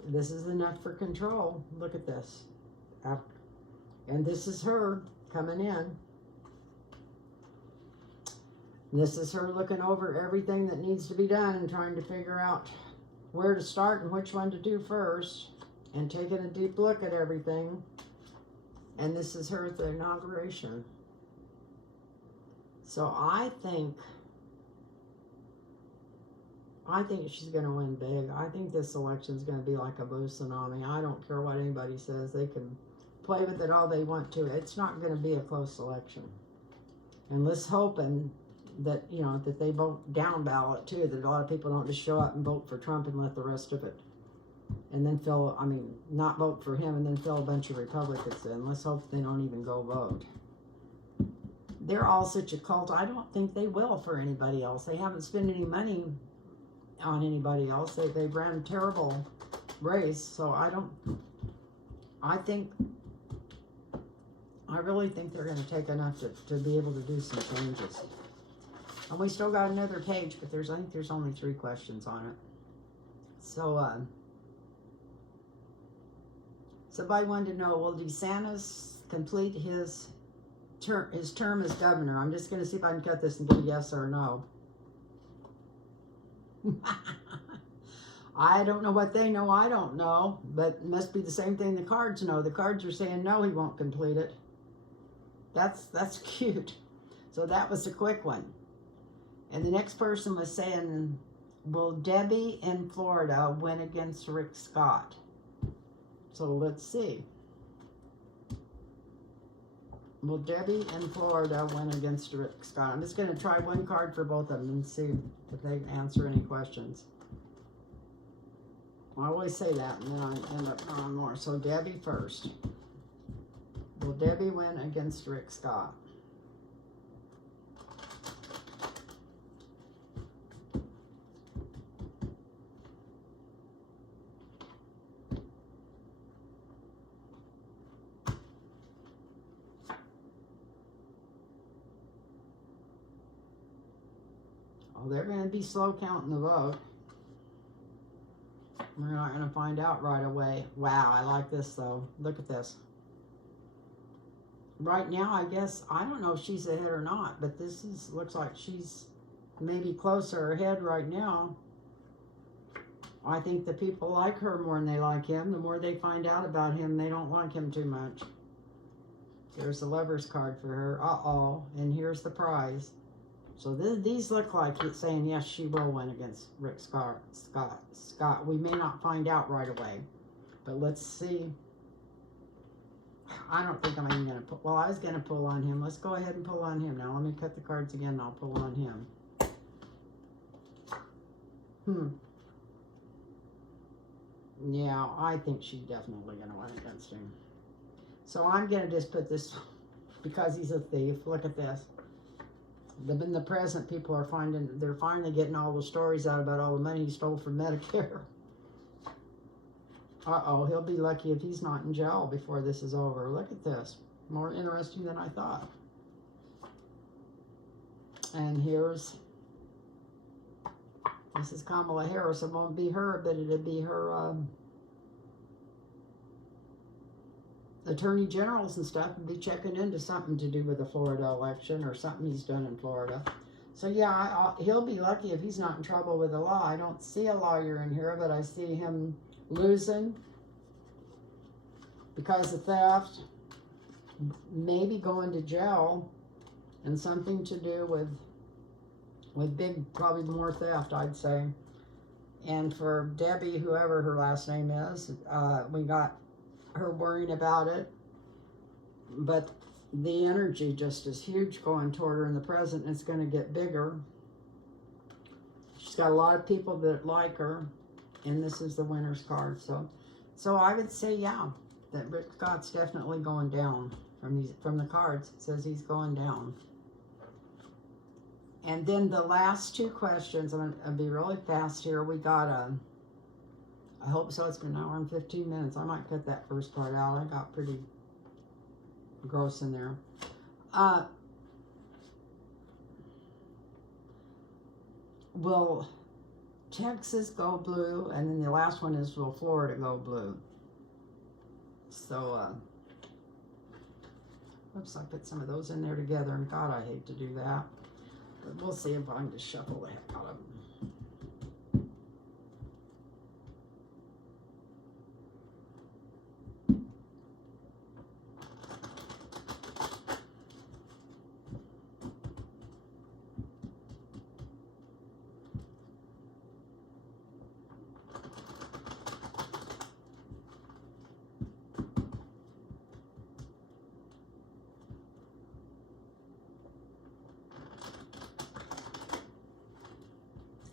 This is enough for control. Look at this. And this is her coming in. This is her looking over everything that needs to be done and trying to figure out where to start and which one to do first, and taking a deep look at everything. And this is her at the inauguration. So I think she's going to win big. I think this election is going to be like a blue tsunami. I don't care what anybody says. They can play with it all they want to. It's not going to be a close election. And let's hope that, you know, that they vote down ballot too, that a lot of people don't just show up and vote for Trump and let the rest of it, and then not vote for him and then fill a bunch of Republicans in. Let's hope they don't even go vote. They're all such a cult. I don't think they will for anybody else. They haven't spent any money on anybody else. They've ran a terrible race, so I really think they're going to take enough to be able to do some changes. And we still got another page, but I think there's only 3 questions on it. So, somebody wanted to know, will DeSantis complete his term as governor? I'm just going to see if I can cut this and get a yes or a no. I don't know what they know. I don't know, but it must be the same thing the cards know. The cards are saying no, he won't complete it. That's cute. So that was a quick one. And the next person was saying, will Debbie in Florida win against Rick Scott? So let's see. Will Debbie in Florida win against Rick Scott? I'm just going to try one card for both of them and see if they answer any questions. I always say that, and then I end up drawing more. So Debbie first. Will Debbie win against Rick Scott? Oh, they're going to be slow counting the vote. We're not going to find out right away. Wow, I like this though. Look at this. Right now, I guess, I don't know if she's ahead or not, but looks like she's maybe closer ahead right now. I think the people like her more than they like him. The more they find out about him, they don't like him too much. There's the Lover's card for her. Uh-oh. And here's the prize. So these look like he's saying, yes, she will win against Rick Scott. We may not find out right away, but let's see. I don't think I'm even going to put, well, I was going to pull on him. Let's go ahead and pull on him. Now, let me cut the cards again, and I'll pull on him. Yeah, I think she's definitely going to win against him. So I'm going to just put this, because he's a thief. Look at this. In the present, people are they're finally getting all the stories out about all the money he stole from Medicare. Uh-oh, he'll be lucky if he's not in jail before this is over. Look at this. More interesting than I thought. And this is Kamala Harris. It won't be her, but it'll be her attorney generals and stuff and be checking into something to do with the Florida election or something he's done in Florida. So yeah, he'll be lucky if he's not in trouble with the law. I don't see a lawyer in here, but I see him losing because of theft, maybe going to jail, and something to do with big, probably more theft, I'd say. And for Debbie, whoever her last name is, we got her worrying about it, but the energy just is huge going toward her in the present, and it's going to get bigger. She's got a lot of people that like her, and this is the winner's card. So I would say, yeah, that Rick Scott's definitely going down from the cards. It says he's going down. And then the last two questions, I'm going to be really fast here. We got I hope so. It's been an hour and 15 minutes. I might cut that first part out. I got pretty gross in there. Will Texas go blue? And then the last one is, will Florida go blue? So, oops, I put some of those in there together. And God, I hate to do that. But we'll see if I can just shuffle the heck out of them.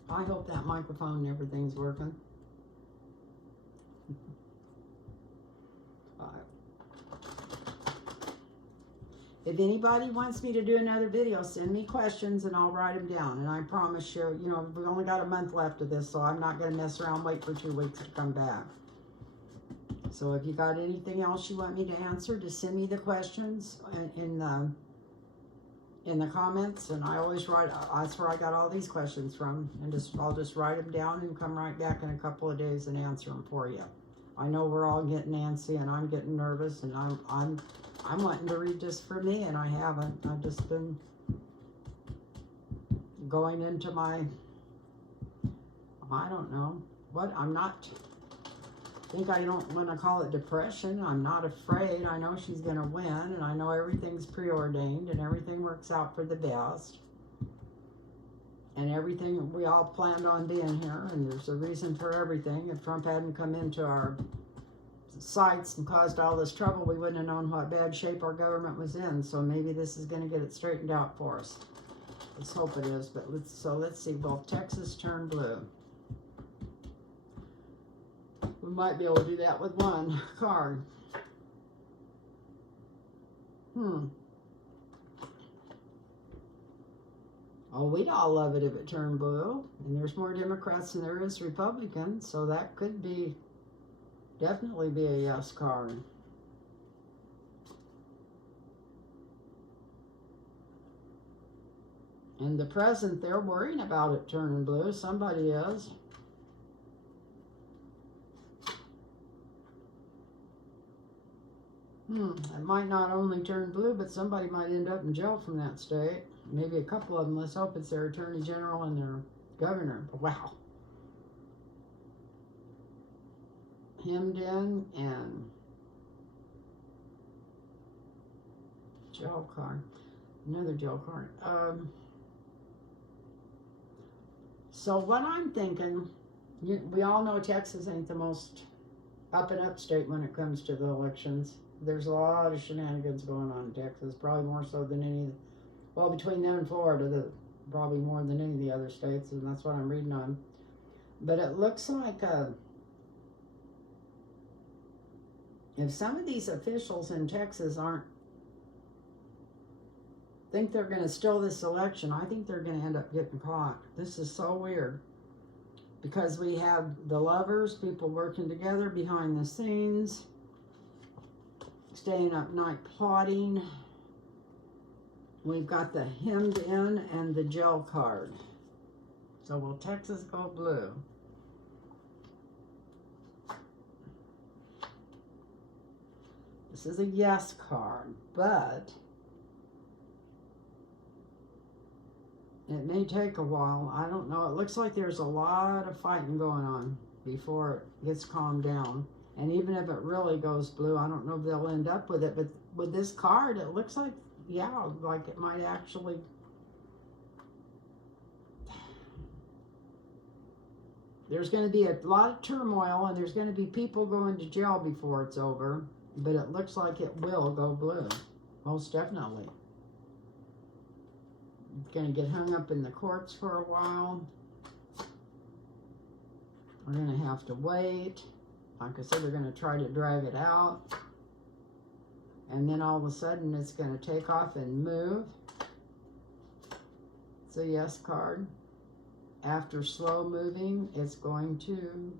I hope that microphone and everything's working. If anybody wants me to do another video, send me questions and I'll write them down. And I promise you, we've only got a month left of this, so I'm not going to mess around, wait for 2 weeks to come back. So if you got anything else you want me to answer, just send me the questions in the comments, and I always write. That's where I got all these questions from, and I'll just write them down and come right back in a couple of days and answer them for you. I know we're all getting antsy, and I'm getting nervous, and I'm wanting to read just for me, and I haven't. I've just been going into my, I don't know what. I don't want to call it depression. I'm not afraid. I know she's going to win, and I know everything's preordained, and everything works out for the best. And everything, we all planned on being here, and there's a reason for everything. If Trump hadn't come into our sites and caused all this trouble, we wouldn't have known what bad shape our government was in. So maybe this is going to get it straightened out for us. Let's hope it is. But let's see. Will Texas turn blue? We might be able to do that with one card. Oh, we'd all love it if it turned blue. And there's more Democrats than there is Republicans, so that could definitely be a yes card. In the present, they're worrying about it turning blue. Somebody is. It might not only turn blue, but somebody might end up in jail from that state. Maybe a couple of them. Let's hope it's their attorney general and their governor. Wow. Hemmed in and jail card. Another jail card. So what I'm thinking, we all know Texas ain't the most up and up state when it comes to the elections. There's a lot of shenanigans going on in Texas, probably more so than any, well, between them and Florida, probably more than any of the other states, and that's what I'm reading on. But it looks like if some of these officials in Texas think they're going to steal this election, I think they're going to end up getting caught. This is so weird. Because we have the lovers, people working together behind the scenes, staying up night plotting. We've got the hemmed in and the jail card. So will Texas go blue? This is a yes card, but it may take a while. I don't know. It looks like there's a lot of fighting going on before it gets calmed down. And even if it really goes blue, I don't know if they'll end up with it. But with this card, it looks like, yeah, like it might actually... There's going to be a lot of turmoil, and there's going to be people going to jail before it's over. But it looks like it will go blue. Most definitely. Going to get hung up in the courts for a while. We're going to have to wait. Like I said, they're going to try to drag it out. And then all of a sudden it's going to take off and move. It's a yes card. After slow moving, it's going to...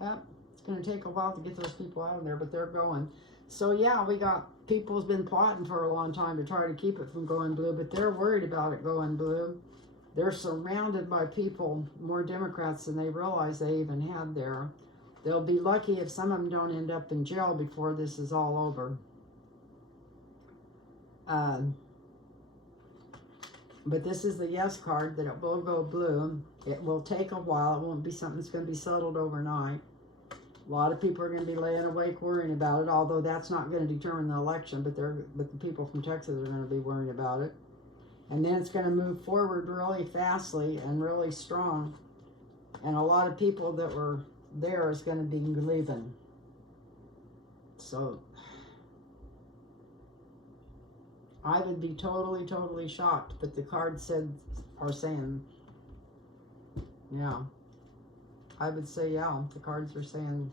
Yep, it's going to take a while to get those people out of there, but they're going. So yeah, we got people who's been plotting for a long time to try to keep it from going blue, but they're worried about it going blue. They're surrounded by people, more Democrats than they realize they even had there. They'll be lucky if some of them don't end up in jail before this is all over. But this is the yes card, that it will go blue. It will take a while. It won't be something that's going to be settled overnight. A lot of people are going to be laying awake worrying about it, although that's not going to determine the election, but the people from Texas are going to be worrying about it. And then it's going to move forward really fastly and really strong. And a lot of people that were there is going to be leaving. So I would be totally, totally shocked, but the cards are saying, yeah. I would say, yeah, the cards are saying,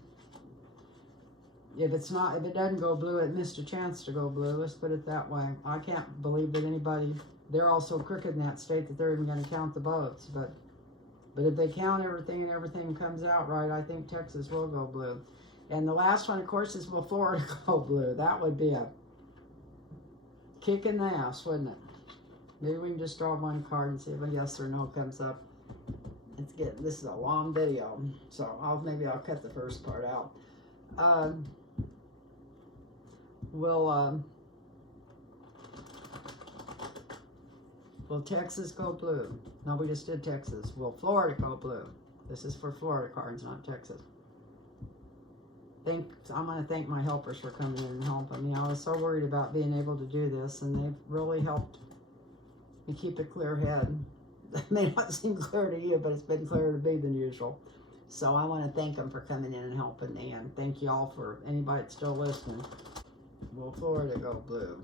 if it doesn't go blue, it missed a chance to go blue. Let's put it that way. I can't believe that anybody, they're all so crooked in that state that they're even going to count the votes. But if they count everything and everything comes out right, I think Texas will go blue. And the last one, of course, is will Florida go blue? That would be a kick in the ass, wouldn't it? Maybe we can just draw one card and see if a yes or no comes up. This is a long video, so maybe I'll cut the first part out. Will Texas go blue? No, we just did Texas. Will Florida go blue? This is for Florida cards, not Texas. I'm going to thank my helpers for coming in and helping me. I was so worried about being able to do this, and they've really helped me keep a clear head. It may not seem clear to you, but it's been clearer to me than usual. So I want to thank them for coming in and helping me, and thank you all for anybody that's still listening. Will Florida go blue?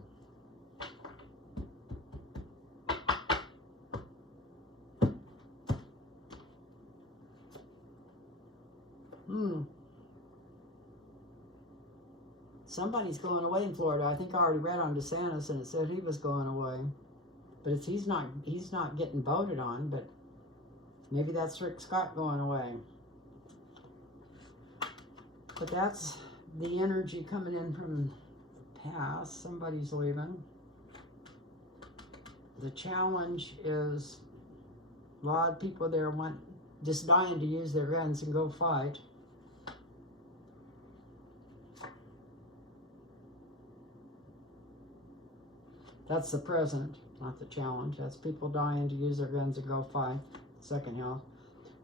Somebody's going away in Florida. I think I already read on DeSantis, and it said he was going away. But he's not getting voted on, but maybe that's Rick Scott going away. But that's the energy coming in from the past. Somebody's leaving. The challenge is a lot of people there just dying to use their guns and go fight. That's the present, not the challenge. That's people dying to use their guns and go fight. Second house.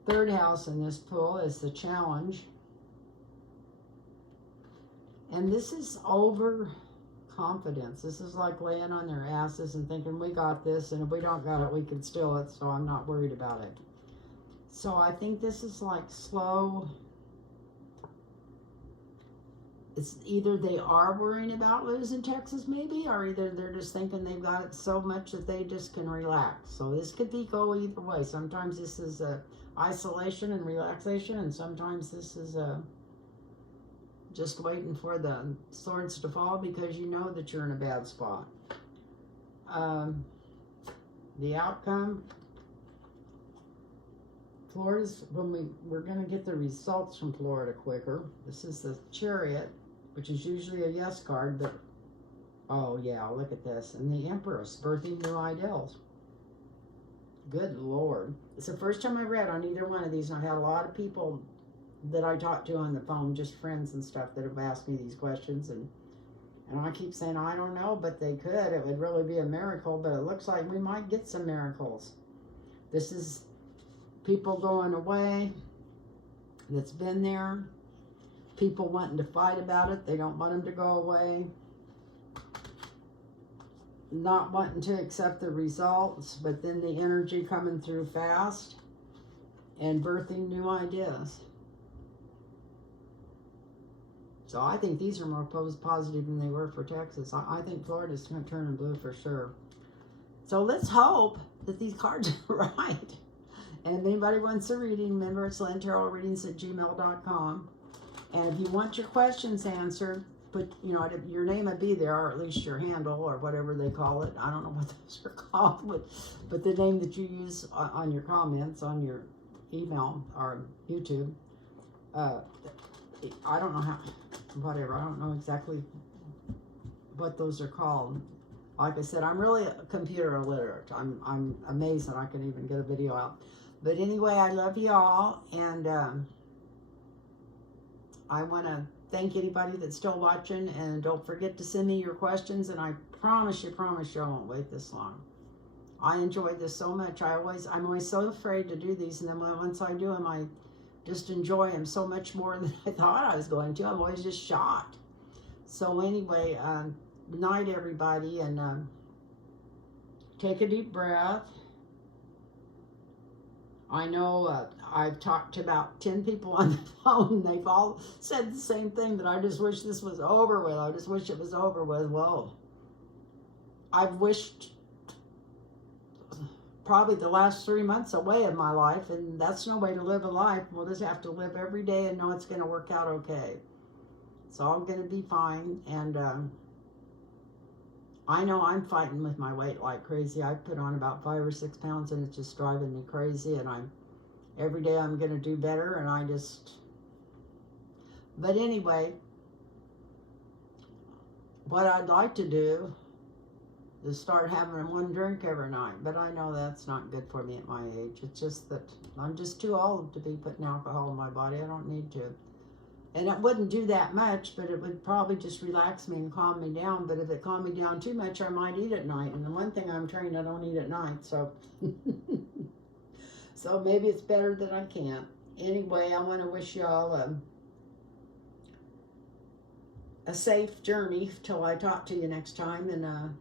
Third house in this pool is the challenge. And this is over confidence. This is like laying on their asses and thinking, we got this, and if we don't got it, we can steal it, so I'm not worried about it. So I think this is like slow. It's either they are worrying about losing Texas maybe, or either they're just thinking they've got it so much that they just can relax. So this could go either way. Sometimes this is isolation and relaxation, and sometimes this is just waiting for the swords to fall because you know that you're in a bad spot. The outcome, Florida's, we're going to get the results from Florida quicker. This is the Chariot, which is usually a yes card, but oh yeah, look at this. And the Empress, birthing new ideals. Good Lord. It's the first time I read on either one of these, and I had a lot of people that I talked to on the phone, just friends and stuff, that have asked me these questions, and I keep saying, I don't know, but they could. It would really be a miracle, but it looks like we might get some miracles. This is people going away that's been there. People wanting to fight about it. They don't want them to go away. Not wanting to accept the results, but then the energy coming through fast and birthing new ideas. So I think these are more positive than they were for Texas. I think Florida's turning blue for sure. So let's hope that these cards are right. And if anybody wants a reading, remember it's LynnTarotReadings@gmail.com. And if you want your questions answered, put, you know, your name would be there, or at least your handle, or whatever they call it. I don't know what those are called, but the name that you use on your comments, on your email or YouTube. I don't know how, whatever, I don't know exactly what those are called. Like I said, I'm really computer illiterate. I'm amazed that I can even get a video out. But anyway, I love you all, and I want to thank anybody that's still watching, and don't forget to send me your questions, and I promise you I won't wait this long. I enjoyed this so much. I'm always so afraid to do these, and then once I do them, I just enjoy them so much more than I thought I was going to. I'm always just shocked. So anyway, good night, everybody, and take a deep breath. I know I've talked to about 10 people on the phone, and they've all said the same thing, that I just wish this was over with. I just wish it was over with. Well, I've wished probably the last 3 months away of my life, and that's no way to live a life. We'll just have to live every day and know it's going to work out okay. It's all going to be fine, and I know I'm fighting with my weight like crazy. I put on about 5 or 6 pounds, and it's just driving me crazy, and every day I'm going to do better, and but anyway, what I'd like to do is start having one drink every night, but I know that's not good for me at my age. It's just that I'm just too old to be putting alcohol in my body. I don't need to. And it wouldn't do that much, but it would probably just relax me and calm me down. But if it calmed me down too much, I might eat at night. And the one thing I'm trained, I don't eat at night. So, so maybe it's better that I can't. Anyway, I want to wish y'all a safe journey till I talk to you next time. And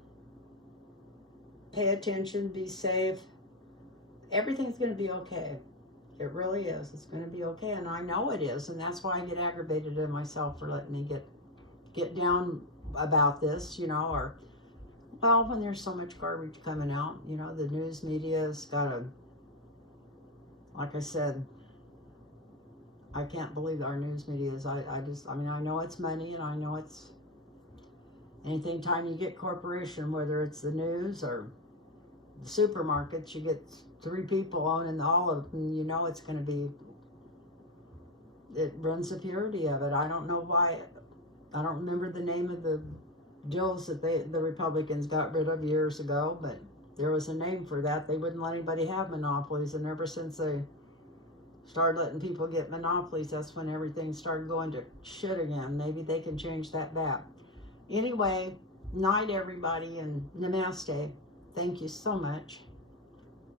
pay attention, be safe. Everything's going to be okay. It really is. It's going to be okay, and I know it is, and that's why I get aggravated at myself for letting me get down about this, you know, or, well, when there's so much garbage coming out, you know, the news media's got like I said, I can't believe our news media is, I mean, I know it's money, and I know it's anything time you get corporation, whether it's the news or the supermarkets, you get 3 people owning all of them, you know it's going to be, it runs the purity of it. I don't know why, I don't remember the name of the deals that the Republicans got rid of years ago, but there was a name for that. They wouldn't let anybody have monopolies, and ever since they started letting people get monopolies, that's when everything started going to shit again. Maybe they can change that back. Anyway, night everybody, and namaste. Thank you so much.